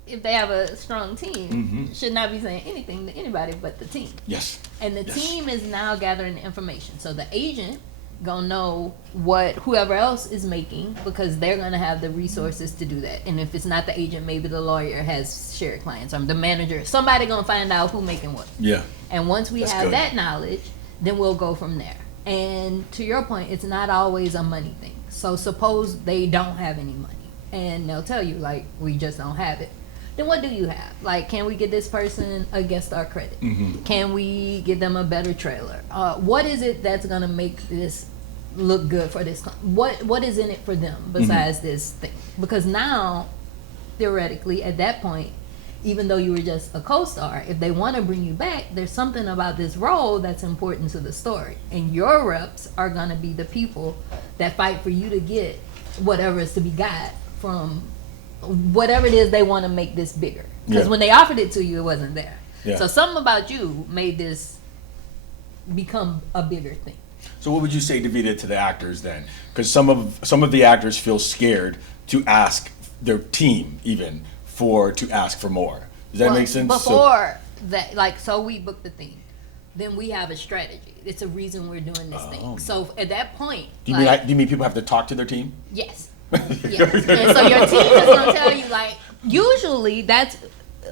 if they have a strong team, should not be saying anything to anybody but the team. Yes. And the team is now gathering the information. So the agent gonna know what whoever else is making because they're gonna have the resources to do that. And if it's not the agent, maybe the lawyer has shared clients. The manager, somebody gonna find out who making what. Yeah. And once we That's have good. that knowledge, then we'll go from there. And to your point, it's not always a money thing. So suppose they don't have any money and they'll tell you like, we just don't have it. Then what do you have? Like, can we get this person a guest star credit? Can we get them a better trailer? What is it that's gonna make this look good for this? What is in it for them besides this thing? Because now, theoretically, at that point, even though you were just a co-star, if they want to bring you back, there's something about this role that's important to the story, and your reps are gonna be the people that fight for you to get whatever is to be got from whatever it is they want to make this bigger. Because when they offered it to you, it wasn't there. Yeah. So something about you made this become a bigger thing. So what would you say, DaVida, to the actors then? Because some of the actors feel scared to ask their team even to ask for more. Does that make sense? Before that, so we book the thing. Then we have a strategy. It's a reason we're doing this thing. So at that point, do you mean people have to talk to their team? Yes. Yes. And so your team is gonna tell you usually that's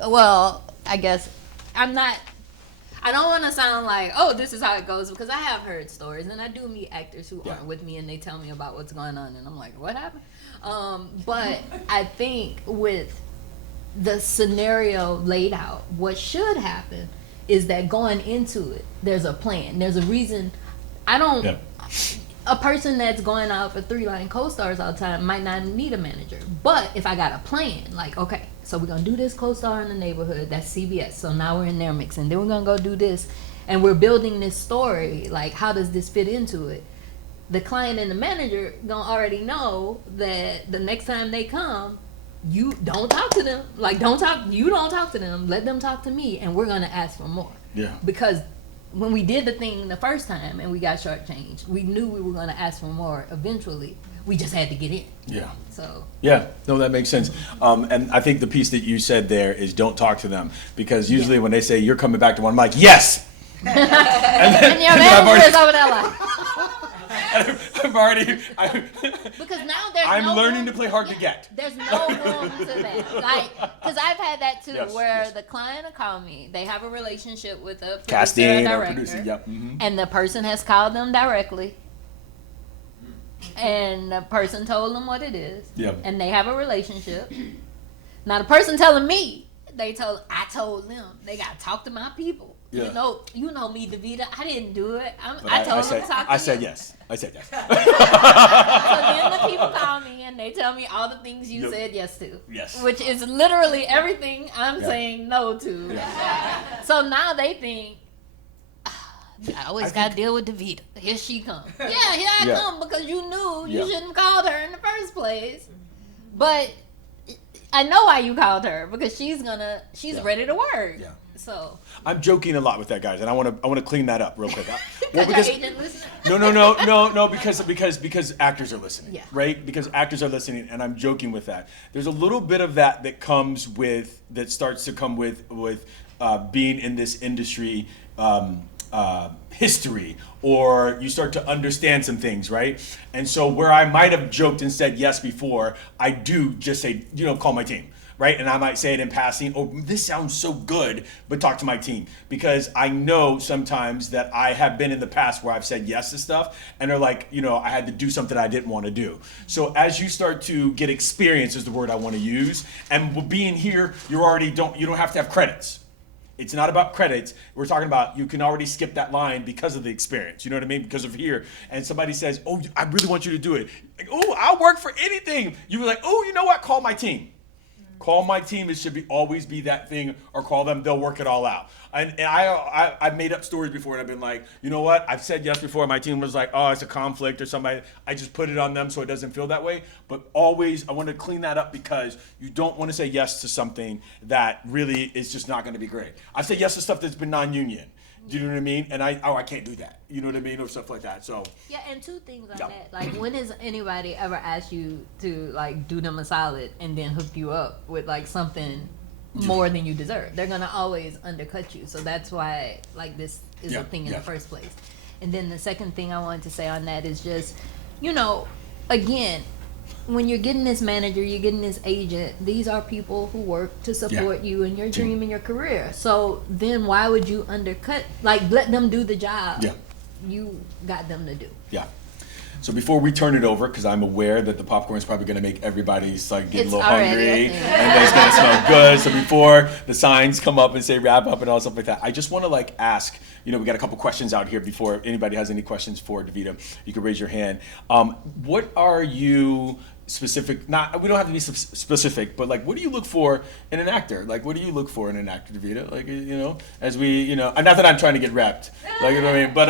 I guess I don't want to sound like, oh, this is how it goes, because I have heard stories and I do meet actors who aren't with me and they tell me about what's going on and I'm like, what happened? But I think with the scenario laid out, what should happen is that going into it, there's a plan. There's a reason. A person that's going out for 3-line co-stars all the time might not need a manager. But if I got a plan, okay, so we're going to do this co-star in the neighborhood, that's CBS. So now we're in their mix. And then we're going to go do this. And we're building this story. How does this fit into it? The client and the manager going to already know that the next time they come, you don't talk to them. Like, you don't talk to them. Let them talk to me, and we're going to ask for more. Yeah. Because when we did the thing the first time and we got shortchanged, we knew we were going to ask for more eventually. We just had to get in. Yeah. So. Yeah, no, that makes sense. And I think the piece that you said there is don't talk to them, because usually when they say you're coming back to one, I'm like, yes. And your manager is over there like. I've already. Because now there's I'm no learning room, to play hard to get. There's no room to that. Like, because I've had that too, Yes, where yes. the client will call me. They have a relationship with a Casting or director, producing, yep. Mm-hmm. and the person has called them directly. And the person told them what it is. Yep. And they have a relationship. Now the person telling me, I told them they gotta talk to my people. Yeah. You know me, DaVida. I didn't do it. But I told them to talk to I said you. yes. I said yes. So then the people call me and they tell me all the things you Yep. said yes to. Yes. Which is literally everything I'm Yeah. saying no to. Yeah. So now they think, I always got to deal with DaVida. Here she comes. Yeah, here I Yeah. come, because you knew you Yeah. shouldn't have called her in the first place. But I know why you called her, because she's Yeah. ready to work. Yeah. So. I'm joking a lot with that, guys, and I want to clean that up real quick. Because your agent listening? No, because actors are listening, Yeah. right? Because actors are listening, and I'm joking with that. There's a little bit of that starts to come with being in this industry. History, or you start to understand some things, right? And so where I might have joked and said yes before, I do just say, call my team, right? And I might say it in passing, oh, this sounds so good, but talk to my team. Because I know sometimes that I have been in the past where I've said yes to stuff, and they're like, I had to do something I didn't want to do. So as you start to get experience, is the word I want to use, and being here, you don't have to have credits. It's not about credits. We're talking about you can already skip that line because of the experience. You know what I mean? Because of here. And somebody says, oh, I really want you to do it. Like, oh, I'll work for anything. You were like, oh, you know what? Call my team. Call my team. It should always be that thing, or call them. They'll work it all out. And I've made up stories before, and I've been like, you know what? I've said yes before. My team was like, oh, it's a conflict or somebody. I just put it on them so it doesn't feel that way. But always, I want to clean that up, because you don't want to say yes to something that really is just not going to be great. I've said yes to stuff that's been non-union. Do you know what I mean? And I can't do that. You know what I mean? Or stuff like that. So Yeah, and two things on Yeah. that. Like, when has anybody ever asked you to, like, do them a solid and then hook you up with, like, something more than you deserve? They're going to always undercut you. So that's why, like, this is Yeah, a thing in yeah. the first place. And then the second thing I wanted to say on that is just, again, when you're getting this manager, you're getting this agent, these are people who work to support you in your dream and your career. So then why would you undercut? Like, let them do the job Yeah. you got them to do. Yeah. So before we turn it over, because I'm aware that the popcorn is probably going to make everybody's like get It's a little already, hungry, I think. and it's going to smell good. So before the signs come up and say wrap up and all stuff like that, I just want to ask. We got a couple questions out here. Before anybody has any questions for DaVida, you can raise your hand. What are you specific? We don't have to be specific, but what do you look for in an actor? What do you look for in an actor, DaVida? As we, not that I'm trying to get wrapped, you know what I mean, but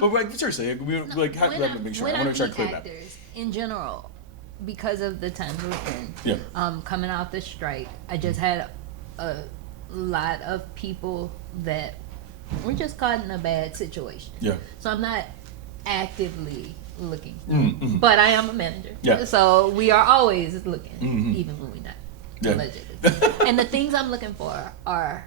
but seriously, we when I want to make sure I clear that. actors in general, because of the times we're in, Yeah. coming out the strike, I just had a lot of people that were just caught in a bad situation. Yeah. So I'm not actively looking, Mm-hmm. but I am a manager. Yeah. So we are always looking, Mm-hmm. even when we're not. Yeah. Allegedly. And the things I'm looking for are,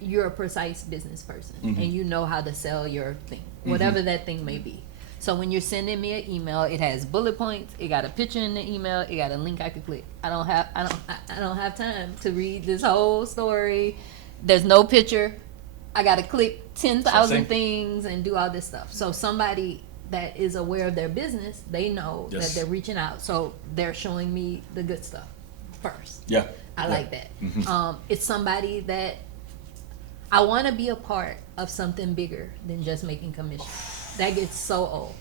you're a precise business person, Mm-hmm. and you know how to sell your thing, whatever that thing may be. So when you're sending me an email, it has bullet points. It got a picture in the email. It got a link I can click. I don't have time to read this whole story. There's no picture. I got to click 10,000 things and do all this stuff. So somebody that is aware of their business, they know Yes. that they're reaching out. So they're showing me the good stuff first. Yeah. I Yeah. like that. It's somebody that I want to be a part of something bigger than just making commission. That gets so old.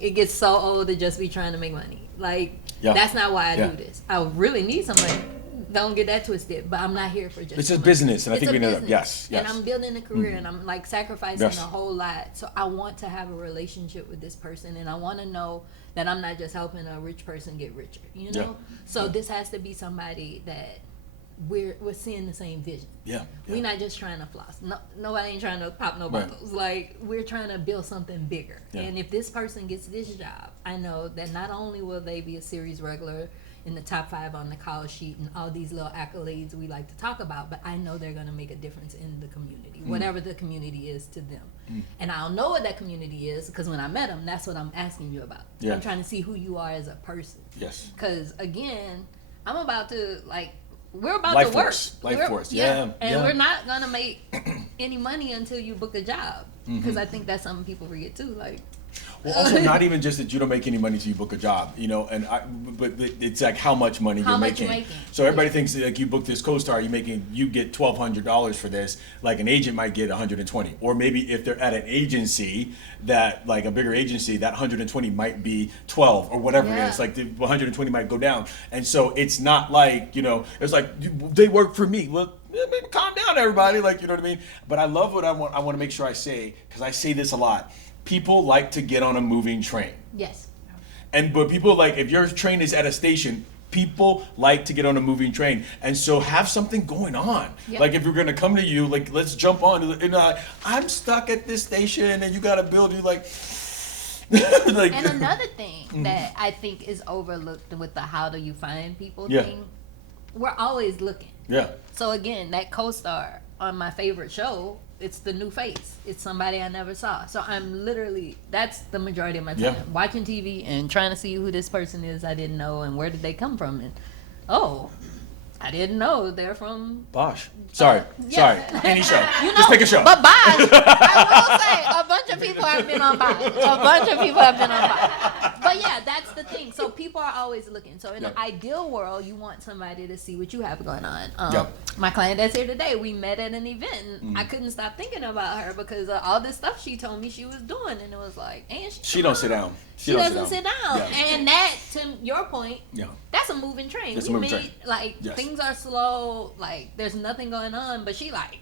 It gets so old to just be trying to make money. Yeah. That's not why I Yeah. do this. I really need somebody don't get that twisted. But I'm not here for just. It's just business, and I It's think a we know that. business. Yes, yes. And I'm building a career, and I'm like sacrificing Yes. a whole lot. So I want to have a relationship with this person, and I want to know that I'm not just helping a rich person get richer. You know. Yeah. So this has to be somebody that we're seeing the same vision. Yeah. We're not just trying to floss. No, nobody ain't trying to pop no Right. bottles. Like, we're trying to build something bigger. Yeah. And if this person gets this job, I know that not only will they be a series regular in the top 5 on the call sheet and all these little accolades we like to talk about, but I know they're going to make a difference in the community, whatever the community is to them. And I'll know what that community is because when I met them, that's what I'm asking you about. Yeah. I'm trying to see who you are as a person. Yes. Because, again, I'm about to, like, we're about Life to work. force. Life We're- force. Yeah. Yeah, And yeah. we're not going to make any money until you book a job. Because I think that's something people forget too. Like, Well, also not even just that you don't make any money till you book a job, you know, but it's like how much money How you're much making. you're making. So everybody thinks that, like, you book this co-star, you get $1,200 for this. Like an agent might get 120, or maybe if they're at an agency that, like a bigger agency, that 120 might be 12 or whatever Yeah. it is. Like the 120 might go down, and so it's not like, you know, it's like they work for me. Well, calm down, everybody. Like, you know what I mean? But I love what I want to make sure I say, because I say this a lot. People like to get on a moving train. yes. But people, like, if your train is at a station, people like to get on a moving train, and so have something going on. Yep. Like, if you're gonna come to you, like, let's jump on. And I'm stuck at this station, and you gotta build. You like, like. And another thing that I think is overlooked with the how do you find people Yeah. thing, we're always looking. Yeah. So again, that co-star on my favorite show, it's the new face. It's somebody I never saw. So I'm literally, that's the majority of my time. Yeah. Watching TV and trying to see who this person is I didn't know and where did they come from. And, oh, I didn't know they're from... Bosh. Sorry. yeah. Sorry. Any show. You know, Just pick a show. But Bosch, I will say, a bunch of people have been on Bosch. A bunch of people have been on Bosch. But yeah, that's the thing. So people are always looking. So in Yeah. an ideal world, you want somebody to see what you have going on. Yeah. My client that's here today, we met at an event. And I couldn't stop thinking about her because of all this stuff she told me she was doing. And it was like, and She don't sit down. She doesn't sit down. Yeah. And that, to your point, Yeah. that's a moving train. That's a We moving meet, train. like, Yes. things are slow, like, there's nothing going on, but she like,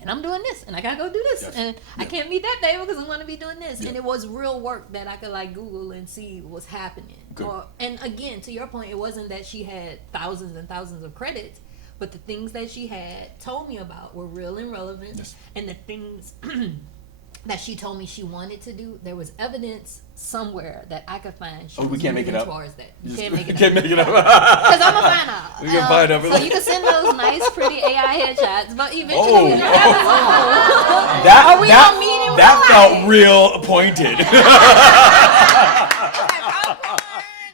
and I'm doing this, and I gotta go do this, Yes. and I can't meet that day because I'm gonna be doing this. Yeah. And it was real work that I could, like, Google and see what's happening. Good. And again, to your point, it wasn't that she had thousands and thousands of credits, but the things that she had told me about were real and relevant, Yes. and the things that she told me she wanted to do, there was evidence somewhere that I could find. She Oh, we was can't make it moving up. towards that. You can't make it up. Can't make it up. Because I'm gonna find out. We can find out. So you can send those nice, pretty AI headshots, but eventually Oh. when you're having That, Are we that, gonna meet in that real felt real pointed.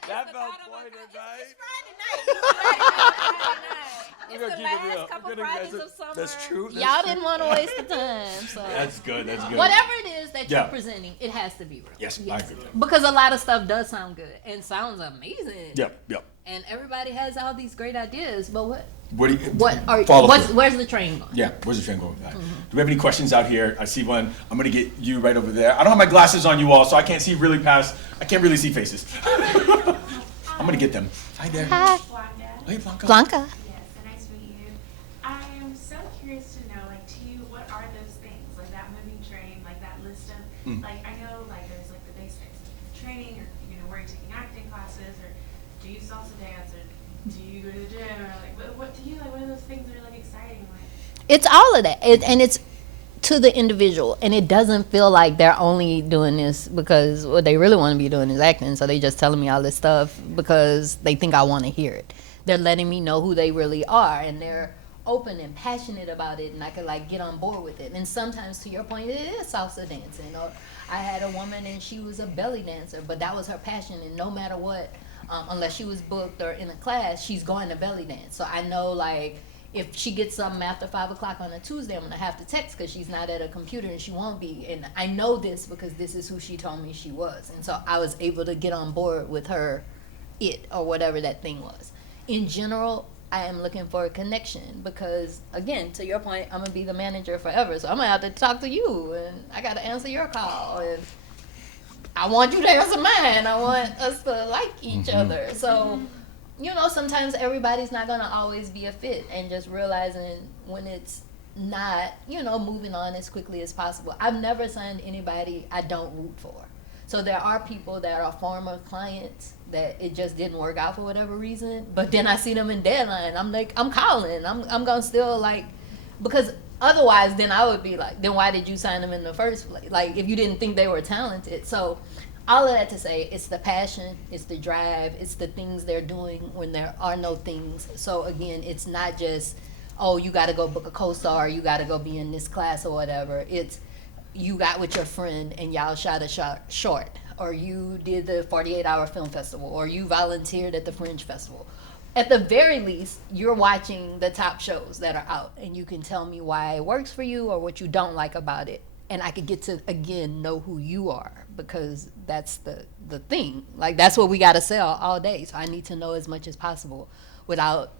That felt pointed, right? It's We're the gonna keep it real. last couple We're gonna- Fridays that's- of summer. that's true, that's Y'all true. didn't want to waste the time. So That's good. That's good. whatever it is that Yeah. you're presenting, it has to be real. Yes, I agree with that. Because a lot of stuff does sound good and sounds amazing. Yep. Yep. And everybody has all these great ideas, but What do you? follow through. where's the train going? Yeah, where's the train going? Do we have any questions out here? I see one. I'm gonna get you right over there. I don't have my glasses on you all, so I can't see really past. I can't really see faces. I'm gonna get them. Hi there. Hi. Blanca. Hey, Blanca. Blanca. Yes, so nice to meet you. I am so curious to know, like, to you, what are those things? Like that moving train, like that list of, like, I know, like, there's, like, the basics of training, or, you know, where you're taking acting classes, or do you salsa dance, or do you go to the gym, or, like, what do you, like, what are those things that are, like, exciting? Like, It's all of that, and it's to the individual, and it doesn't feel like they're only doing this because what they really want to be doing is acting, so they just telling me all this stuff because they think I want to hear it. They're letting me know who they really are, and they're open and passionate about it, and I could, like, get on board with it. And sometimes, to your point, it is salsa dancing, or I had a woman and she was a belly dancer, but that was her passion, and no matter what, unless she was booked or in a class, she's going to belly dance. So I know, like, if she gets something after 5 o'clock on a Tuesday, I'm gonna have to text because she's not at a computer and she won't be. And I know this because this is who she told me she was. And so I was able to get on board with her, or whatever that thing was. In general, I am looking for a connection because, again, to your point, I'm gonna be the manager forever. So I'm gonna have to talk to you, and I gotta answer your call, and I want you to answer mine. I want us to like each other. So you know, sometimes everybody's not going to always be a fit, and just realizing when it's not, you know, moving on as quickly as possible. I've never signed anybody I don't root for. So there are people that are former clients that it just didn't work out for whatever reason, but then I see them in deadline. I'm like, I'm calling. I'm going to still, like, because otherwise then I would be like, then why did you sign them in the first place? Like, if you didn't think they were talented. So all of that to say, it's the passion, it's the drive, it's the things they're doing when there are no things. So again, it's not just, oh, you got to go book a co-star, you got to go be in this class or whatever. It's, you got with your friend and y'all shot a short, or you did the 48-hour film festival, or you volunteered at the Fringe Festival. At the very least, you're watching the top shows that are out, and you can tell me why it works for you or what you don't like about it. And I could get to, again, know who you are, because that's the thing. Like, that's what we got to sell all day. So I need to know as much as possible without,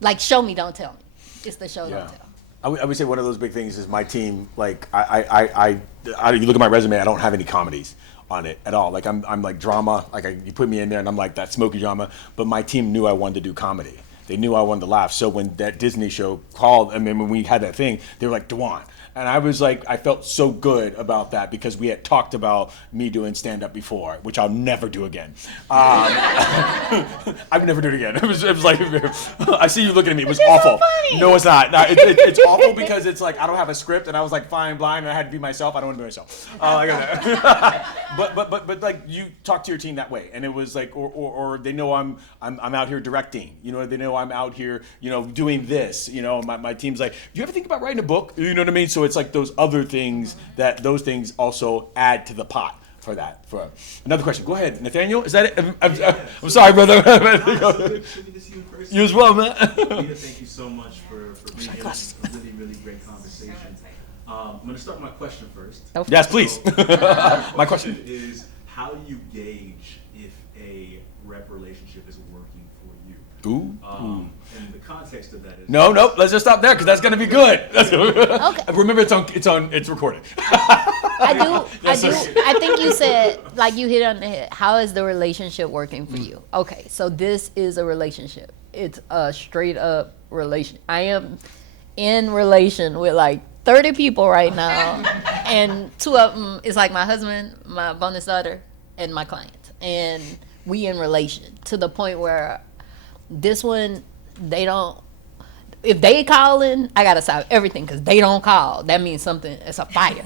like, show me, don't tell me. It's the show, don't tell. I would say one of those big things is my team. Like, you look at my resume, I don't have any comedies on it at all. Like, I'm like drama. Like, you put me in there and I'm like that smoky drama. But my team knew I wanted to do comedy. They knew I wanted to laugh. So when that Disney show called, I mean, when we had that thing, they were like, Dewan. And I was like, I felt so good about that because we had talked about me doing stand-up before, which I'll never do again. I would never do it again. It was like, I see you looking at me. It was awful. So no, it's not. No, it's awful because it's like I don't have a script, and I was like flying blind, and I had to be myself. I don't want to be myself. But like you talk to your team that way, and it was like, or they know I'm out here directing. You know, they know I'm out here, you know, doing this. You know, my team's like, do you ever think about writing a book? You know what I mean? So it's like those other things that those things also add to the pot for that. For another question, go ahead, Nathaniel. Is that it? I'm sorry, brother. You as well, man. DaVida, thank you so much for being here. It's a really, really great conversation. I'm going to start with my question first. Yes, please. So, My question is, how do you gauge if a rep relationship is working for you? Ooh. And the context of that is No, let's just stop there because that's gonna be good. Okay. Remember, it's recorded. I think you said, like, you hit on the head. How is the relationship working for you? Okay, so this is a relationship. It's a straight up relation. I am in relation with like 30 people right now, and 2 of them is like my husband, my bonus daughter, and my client, and we in relation to the point where this one, they don't, if they calling, I gotta stop everything because they don't call. That means something, it's a fire.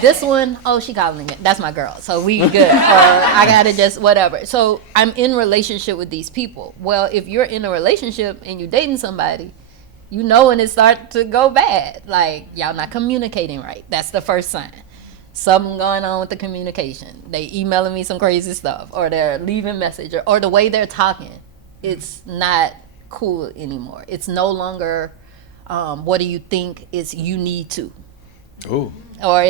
This one, oh, she calling again. That's my girl, so we good. I gotta just whatever. So I'm in relationship with these people. Well, if you're in a relationship and you're dating somebody, you know when it starts to go bad. Like, y'all not communicating right. That's the first sign. Something going on with the communication. They emailing me some crazy stuff, or they're leaving message, or the way they're talking. It's not cool anymore. It's no longer what do you think, it's you need to. Oh. Or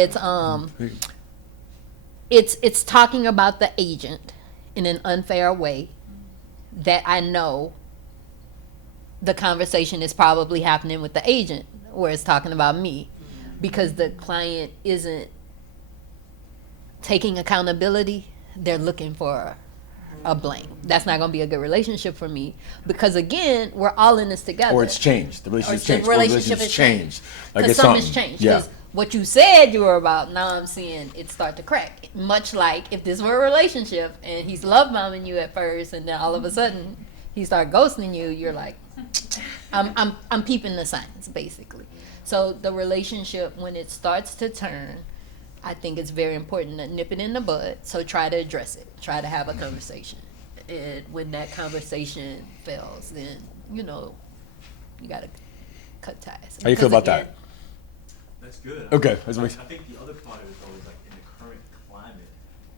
it's talking about the agent in an unfair way that I know the conversation is probably happening with the agent where it's talking about me, because the client isn't taking accountability. They're looking for a blame. That's not going to be a good relationship for me, because again, we're all in this together. Or it's changed. The relationship's changed. The relationship has changed. Like, because it's something's changed. Yeah. Because what you said you were about, now I'm seeing it start to crack. Much like if this were a relationship and he's love bombing you at first, and then all of a sudden he start ghosting you, you're like, I'm peeping the signs, basically. So the relationship, when it starts to turn, I think it's very important to nip it in the bud. So try to address it. Try to have a conversation. And when that conversation fails, then, you know, you got to cut ties. How you feel about that? That's good. Okay. I think the other part of it, though, is like in the current climate,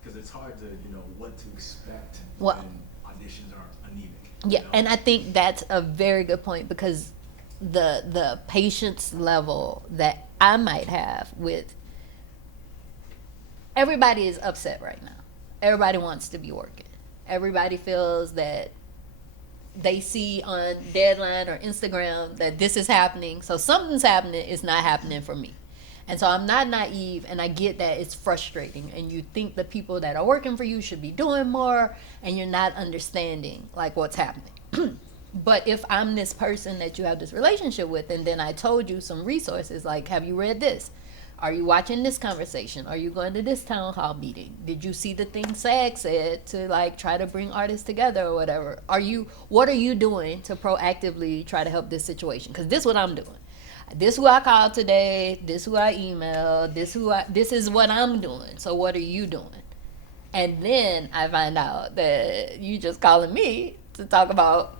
because it's hard to, you know, what to expect when auditions are anemic. Yeah, you know? and I think that's a very good point, because the patience level that I might have with everybody is upset right now. Everybody wants to be working. Everybody feels that they see on Deadline or Instagram that this is happening. So something's happening. It's not happening for me. And so I'm not naive, and I get that it's frustrating. And you think the people that are working for you should be doing more, and you're not understanding like what's happening. But if I'm this person that you have this relationship with, and then I told you some resources, like, have you read this? Are you watching this conversation? Are you going to this town hall meeting? Did you see the thing SAG said to like try to bring artists together or whatever? What are you doing to proactively try to help this situation? Because this is what I'm doing. This who I called today. This who I emailed. This is what I'm doing. So what are you doing? And then I find out that you just calling me to talk about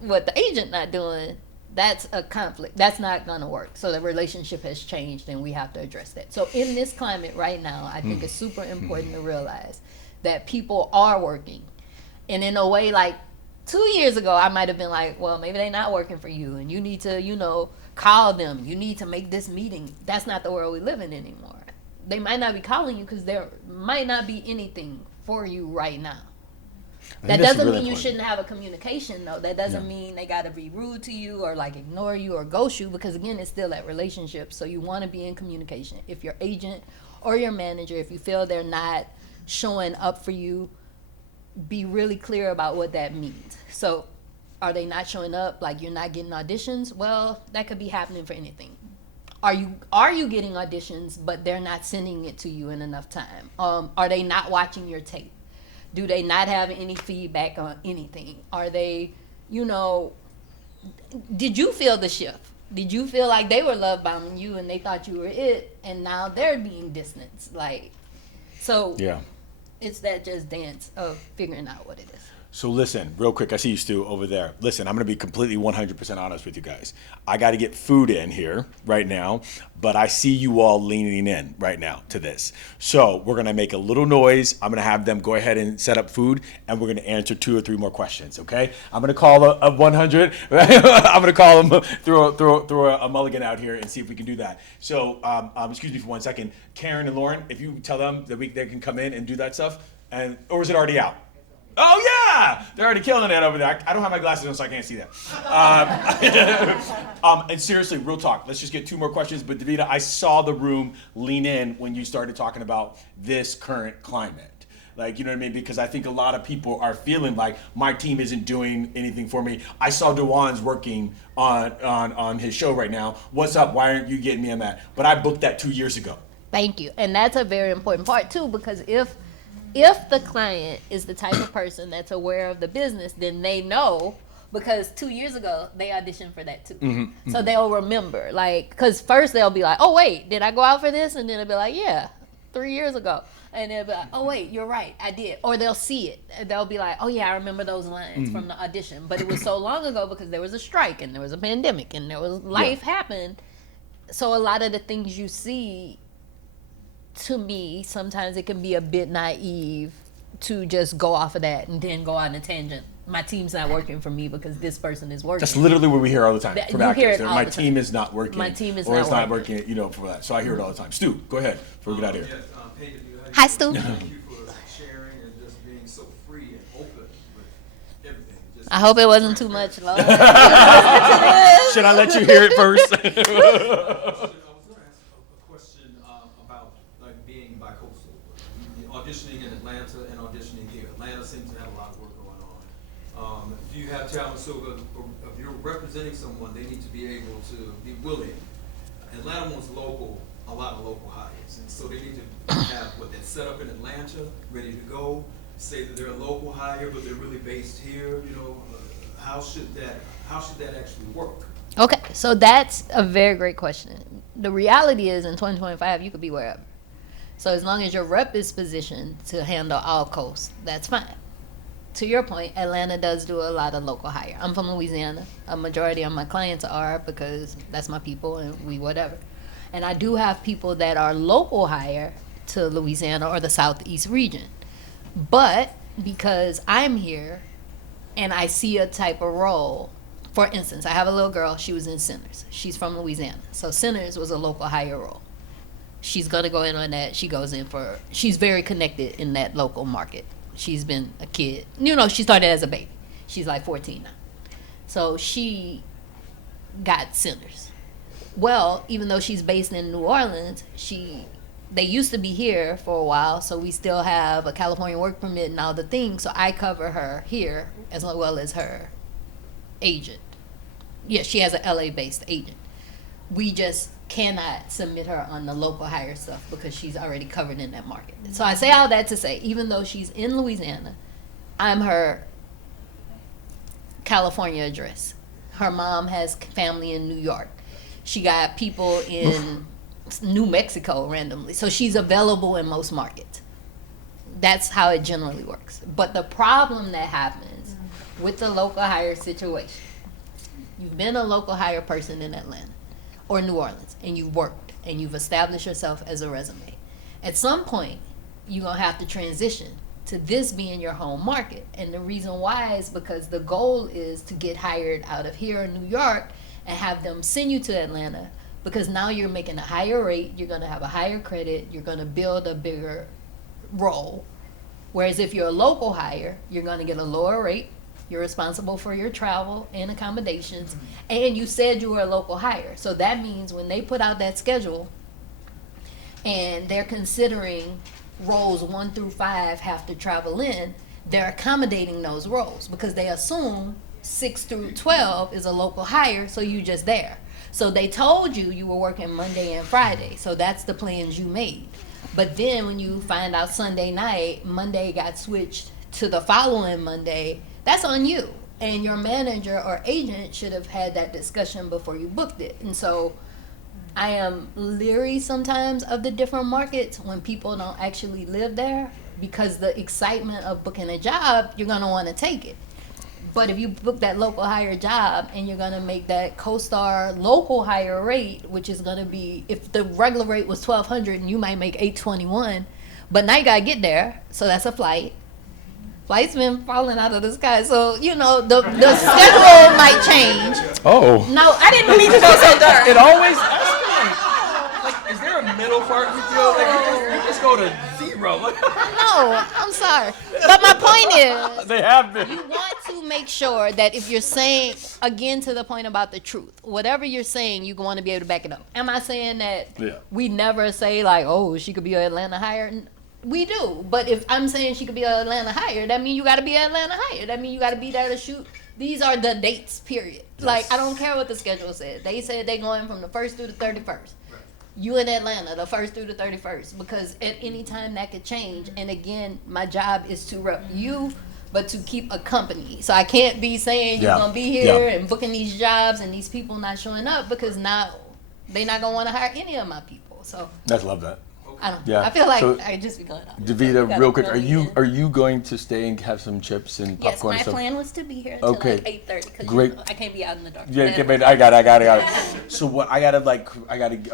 what the agent not doing. That's a conflict. That's not going to work. So the relationship has changed and we have to address that. So in this climate right now, I think it's super important to realize that people are working. And in a way, like 2 years ago, I might have been like, well, maybe they're not working for you and you need to, call them. You need to make this meeting. That's not the world we live in anymore. They might not be calling you because there might not be anything for you right now. That doesn't mean you shouldn't have a communication, though. That doesn't mean they got to be rude to you or like ignore you or ghost you, because again, it's still that relationship. So you want to be in communication. If your agent or your manager, if you feel they're not showing up for you, be really clear about what that means. So are they not showing up? Like you're not getting auditions? Well, that could be happening for anything. Are you getting auditions, but they're not sending it to you in enough time? Are they not watching your tape? Do they not have any feedback on anything? Are they, did you feel the shift? Did you feel like they were love bombing you and they thought you were it, and now they're being distanced? It's that just dance of figuring out what it is. So listen, real quick, I see you, Stu, over there. Listen, I'm going to be completely 100% honest with you guys. I got to get food in here right now, but I see you all leaning in right now to this. So we're going to make a little noise. I'm going to have them go ahead and set up food, and we're going to answer 2 or 3 more questions, okay? I'm going to call a 100. I'm going to call them, throw a mulligan out here and see if we can do that. So excuse me for 1 second. Karen and Lauren, if you tell them that they can come in and do that stuff, or is it already out? Oh, yeah! They're already killing it over there. I don't have my glasses on, so I can't see that. And seriously, real talk. Let's just get 2 more questions. But DaVida, I saw the room lean in when you started talking about this current climate. Like, you know what I mean? Because I think a lot of people are feeling like my team isn't doing anything for me. I saw Dewan's working on his show right now. What's up? Why aren't you getting me on that? But I booked that 2 years ago. Thank you. And that's a very important part, too, because if the client is the type of person that's aware of the business, then they know, because 2 years ago they auditioned for that too. Mm-hmm. So they'll remember, like, because first they'll be like, oh wait, did I go out for this? And then they'll be like, yeah, 3 years ago. And they'll be like, oh wait, you're right, I did. Or they'll see it. They'll be like, oh yeah, I remember those lines from the audition. But it was so long ago because there was a strike and there was a pandemic and there was life happened. So a lot of the things you see, to me, sometimes it can be a bit naive to just go off of that and then go on a tangent. My team's not working for me because this person is working. That's literally what we hear all the time from actors. My team is not working. My team is or not it's not working, for that. So I hear it all the time. Stu, go ahead before we get out of here. Hi, Stu. Thank you for sharing and just being so free and open with everything. I hope it wasn't too much, Lord. Should I let you hear it first? I was going to ask a question about like being bi-coastal. Auditioning in Atlanta and auditioning here. Atlanta seems to have a lot of work going on. If you have talent, so if you're representing someone, they need to be able to be willing. Atlanta wants a lot of local hires, and so they need to have what that's set up in Atlanta, ready to go. Say that they're a local hire, but they're really based here. How should that actually work? Okay, so that's a very great question. The reality is, in 2025, you could be wherever. So as long as your rep is positioned to handle all coasts, that's fine. To your point, Atlanta does do a lot of local hire. I'm from Louisiana. A majority of my clients are, because that's my people and we whatever. And I do have people that are local hire to Louisiana or the Southeast region. But because I'm here and I see a type of role, for instance, I have a little girl, she was in Centers. She's from Louisiana. So Centers was a local hire role. She's going to go in on that. She's very connected in that local market. She's been a kid. She started as a baby. She's like 14 now. So she got Centers. Well, even though she's based in New Orleans, they used to be here for a while, so we still have a California work permit and all the things. So I cover her here as well as her agent. Yeah, she has an LA-based agent. We just cannot submit her on the local hire stuff because she's already covered in that market. So I say all that to say, even though she's in Louisiana, I'm her California address. Her mom has family in New York. She got people in New Mexico randomly. So she's available in most markets. That's how it generally works. But the problem that happens with the local hire situation, you've been a local hire person in Atlanta or New Orleans, and you've worked, and you've established yourself as a resume. At some point, you're going to have to transition to this being your home market. And the reason why is because the goal is to get hired out of here in New York and have them send you to Atlanta, because now you're making a higher rate, you're going to have a higher credit, you're going to build a bigger role. Whereas if you're a local hire, you're going to get a lower rate, you're responsible for your travel and accommodations, and you said you were a local hire. So that means when they put out that schedule and they're considering roles 1 through 5 have to travel in, they're accommodating those roles because they assume 6 through 12 is a local hire, so you just there. So they told you were working Monday and Friday, so that's the plans you made. But then when you find out Sunday night, Monday got switched to the following Monday, that's on you. And your manager or agent should have had that discussion before you booked it. And so I am leery sometimes of the different markets when people don't actually live there, because the excitement of booking a job, you're going to want to take it. But if you book that local hire job and you're going to make that CoStar local hire rate, which is going to be, if the regular rate was $1,200 and you might make $821, but now you got to get there, so that's a flight. Flight's been falling out of the sky, so you know the schedule might change. Oh. No, I didn't mean to go so dark. It always like, is there a middle part you feel like you just go to 0? No, I'm sorry. But my point is, They have been. you want to make sure that if you're saying, again, to the point about the truth, whatever you're saying, you want to be able to back it up. Am I saying that we never say like, oh, she could be an Atlanta hire? We do. But if I'm saying she could be an Atlanta hire, that means you got to be an Atlanta hire. That means you got to be there to shoot. These are the dates, period. Yes. Like, I don't care what the schedule said. They said they going from the 1st through the 31st. Right. You in Atlanta, the 1st through the 31st, because at any time that could change. And again, my job is to rep you, but to keep a company. So I can't be saying you're going to be here and booking these jobs and these people not showing up, because now they're not going to want to hire any of my people. So I love that. I don't. Yeah. I feel like I just be going on. DaVida, real quick, are you going to stay and have some chips and popcorn? Yes, my plan was to be here until like 8:30. Because great. I can't be out in the dark. Yeah, I got it. So what I'm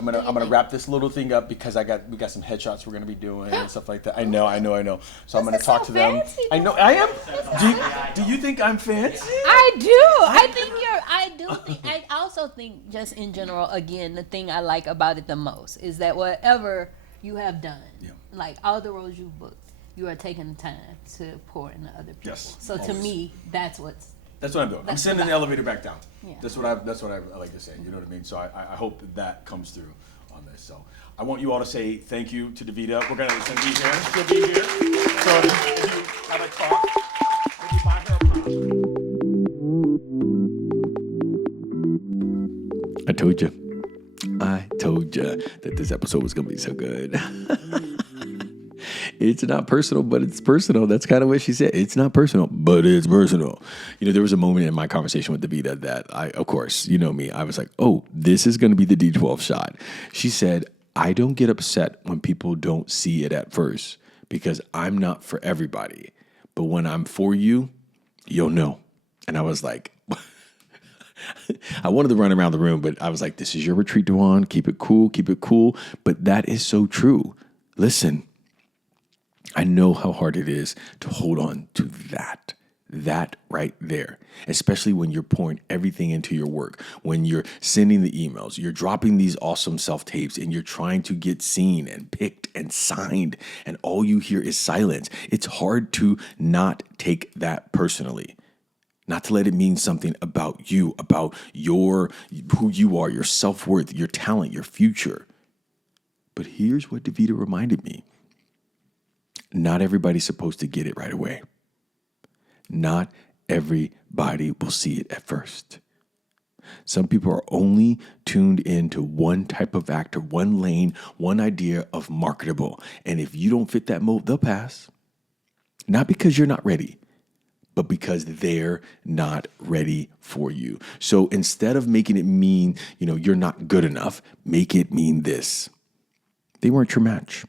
gonna wrap this little thing up because we got some headshots we're gonna be doing and stuff like that. I know. So I'm gonna talk to them. I know I am. Do you think I'm fancy? I do. I also think, just in general, again, the thing I like about it the most is that whatever you have done, like all the roles you've booked, you are taking the time to pour into other people. Yes, so always. To me, that's what I'm doing. I'm sending the elevator back down. Yeah. That's what I like to say. You know what I mean? So I hope that comes through on this. So I want you all to say thank you to DaVida. We're gonna be here. She'll be here. So if you have a talk, maybe buy her a pop. I told you that this episode was going to be so good. It's not personal, but it's personal. That's kind of what she said. It's not personal, but it's personal. You know, there was a moment in my conversation with DaVida that of course, you know me, I was like, oh, this is going to be the D12 shot. She said, I don't get upset when people don't see it at first because I'm not for everybody. But when I'm for you, you'll know. And I was like, I wanted to run around the room, but I was like, this is your retreat, Dewan. Keep it cool. But that is so true. Listen, I know how hard it is to hold on to that right there, especially when you're pouring everything into your work, when you're sending the emails, you're dropping these awesome self-tapes, and you're trying to get seen and picked and signed, and all you hear is silence. It's hard to not take that personally. Not to let it mean something about you, about who you are, your self-worth, your talent, your future. But here's what DaVida reminded me. Not everybody's supposed to get it right away. Not everybody will see it at first. Some people are only tuned into one type of actor, one lane, one idea of marketable. And if you don't fit that mold, they'll pass. Not because you're not ready, but because they're not ready for you. So instead of making it mean, you're not good enough, make it mean this. They weren't your match.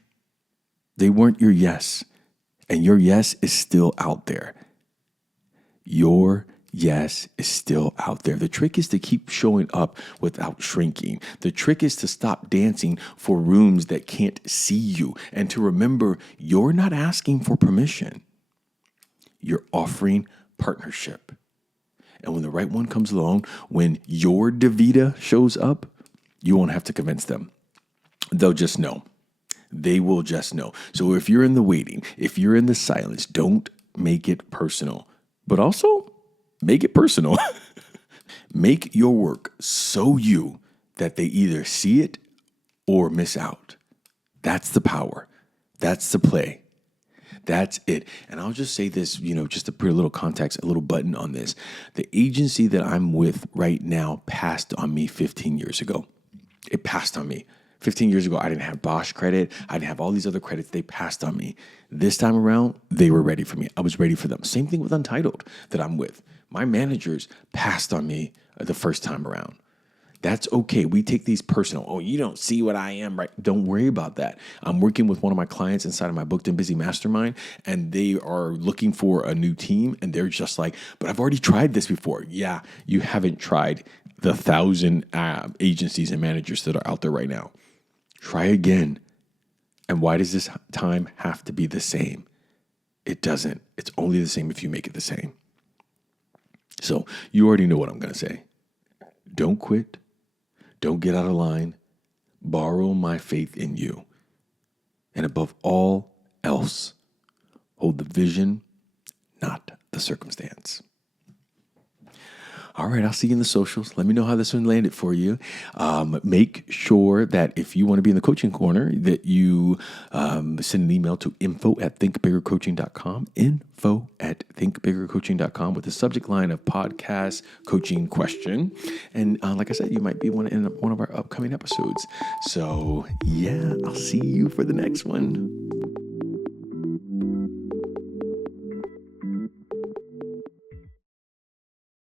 They weren't your yes. And your yes is still out there. Your yes is still out there. The trick is to keep showing up without shrinking. The trick is to stop dancing for rooms that can't see you and to remember you're not asking for permission. You're offering partnership. And when the right one comes along, when your DaVida shows up, you won't have to convince them. They'll just know. They will just know. So if you're in the waiting, if you're in the silence, don't make it personal. But also, make it personal. Make your work so you that they either see it or miss out. That's the power. That's the play. That's it. And I'll just say this, just to put a little context, a little button on this. The agency that I'm with right now passed on me 15 years ago. It passed on me. 15 years ago, I didn't have Bosch credit. I didn't have all these other credits. They passed on me. This time around, they were ready for me. I was ready for them. Same thing with Untitled that I'm with. My managers passed on me the first time around. That's okay. We take these personal. Oh, you don't see what I am, right? Don't worry about that. I'm working with one of my clients inside of my Booked and Busy Mastermind, and they are looking for a new team, and they're just like, but I've already tried this before. Yeah, you haven't tried the 1,000 agencies and managers that are out there right now. Try again. And why does this time have to be the same? It doesn't. It's only the same if you make it the same. So you already know what I'm going to say. Don't quit. Don't get out of line. Borrow my faith in you. And above all else, hold the vision, not the circumstance. All right, I'll see you in the socials. Let me know how this one landed for you. Make sure that if you want to be in the coaching corner, that you send an email to info@thinkbiggercoaching.com, info@thinkbiggercoaching.com with the subject line of podcast coaching question. And like I said, you might be in one of our upcoming episodes. So yeah, I'll see you for the next one.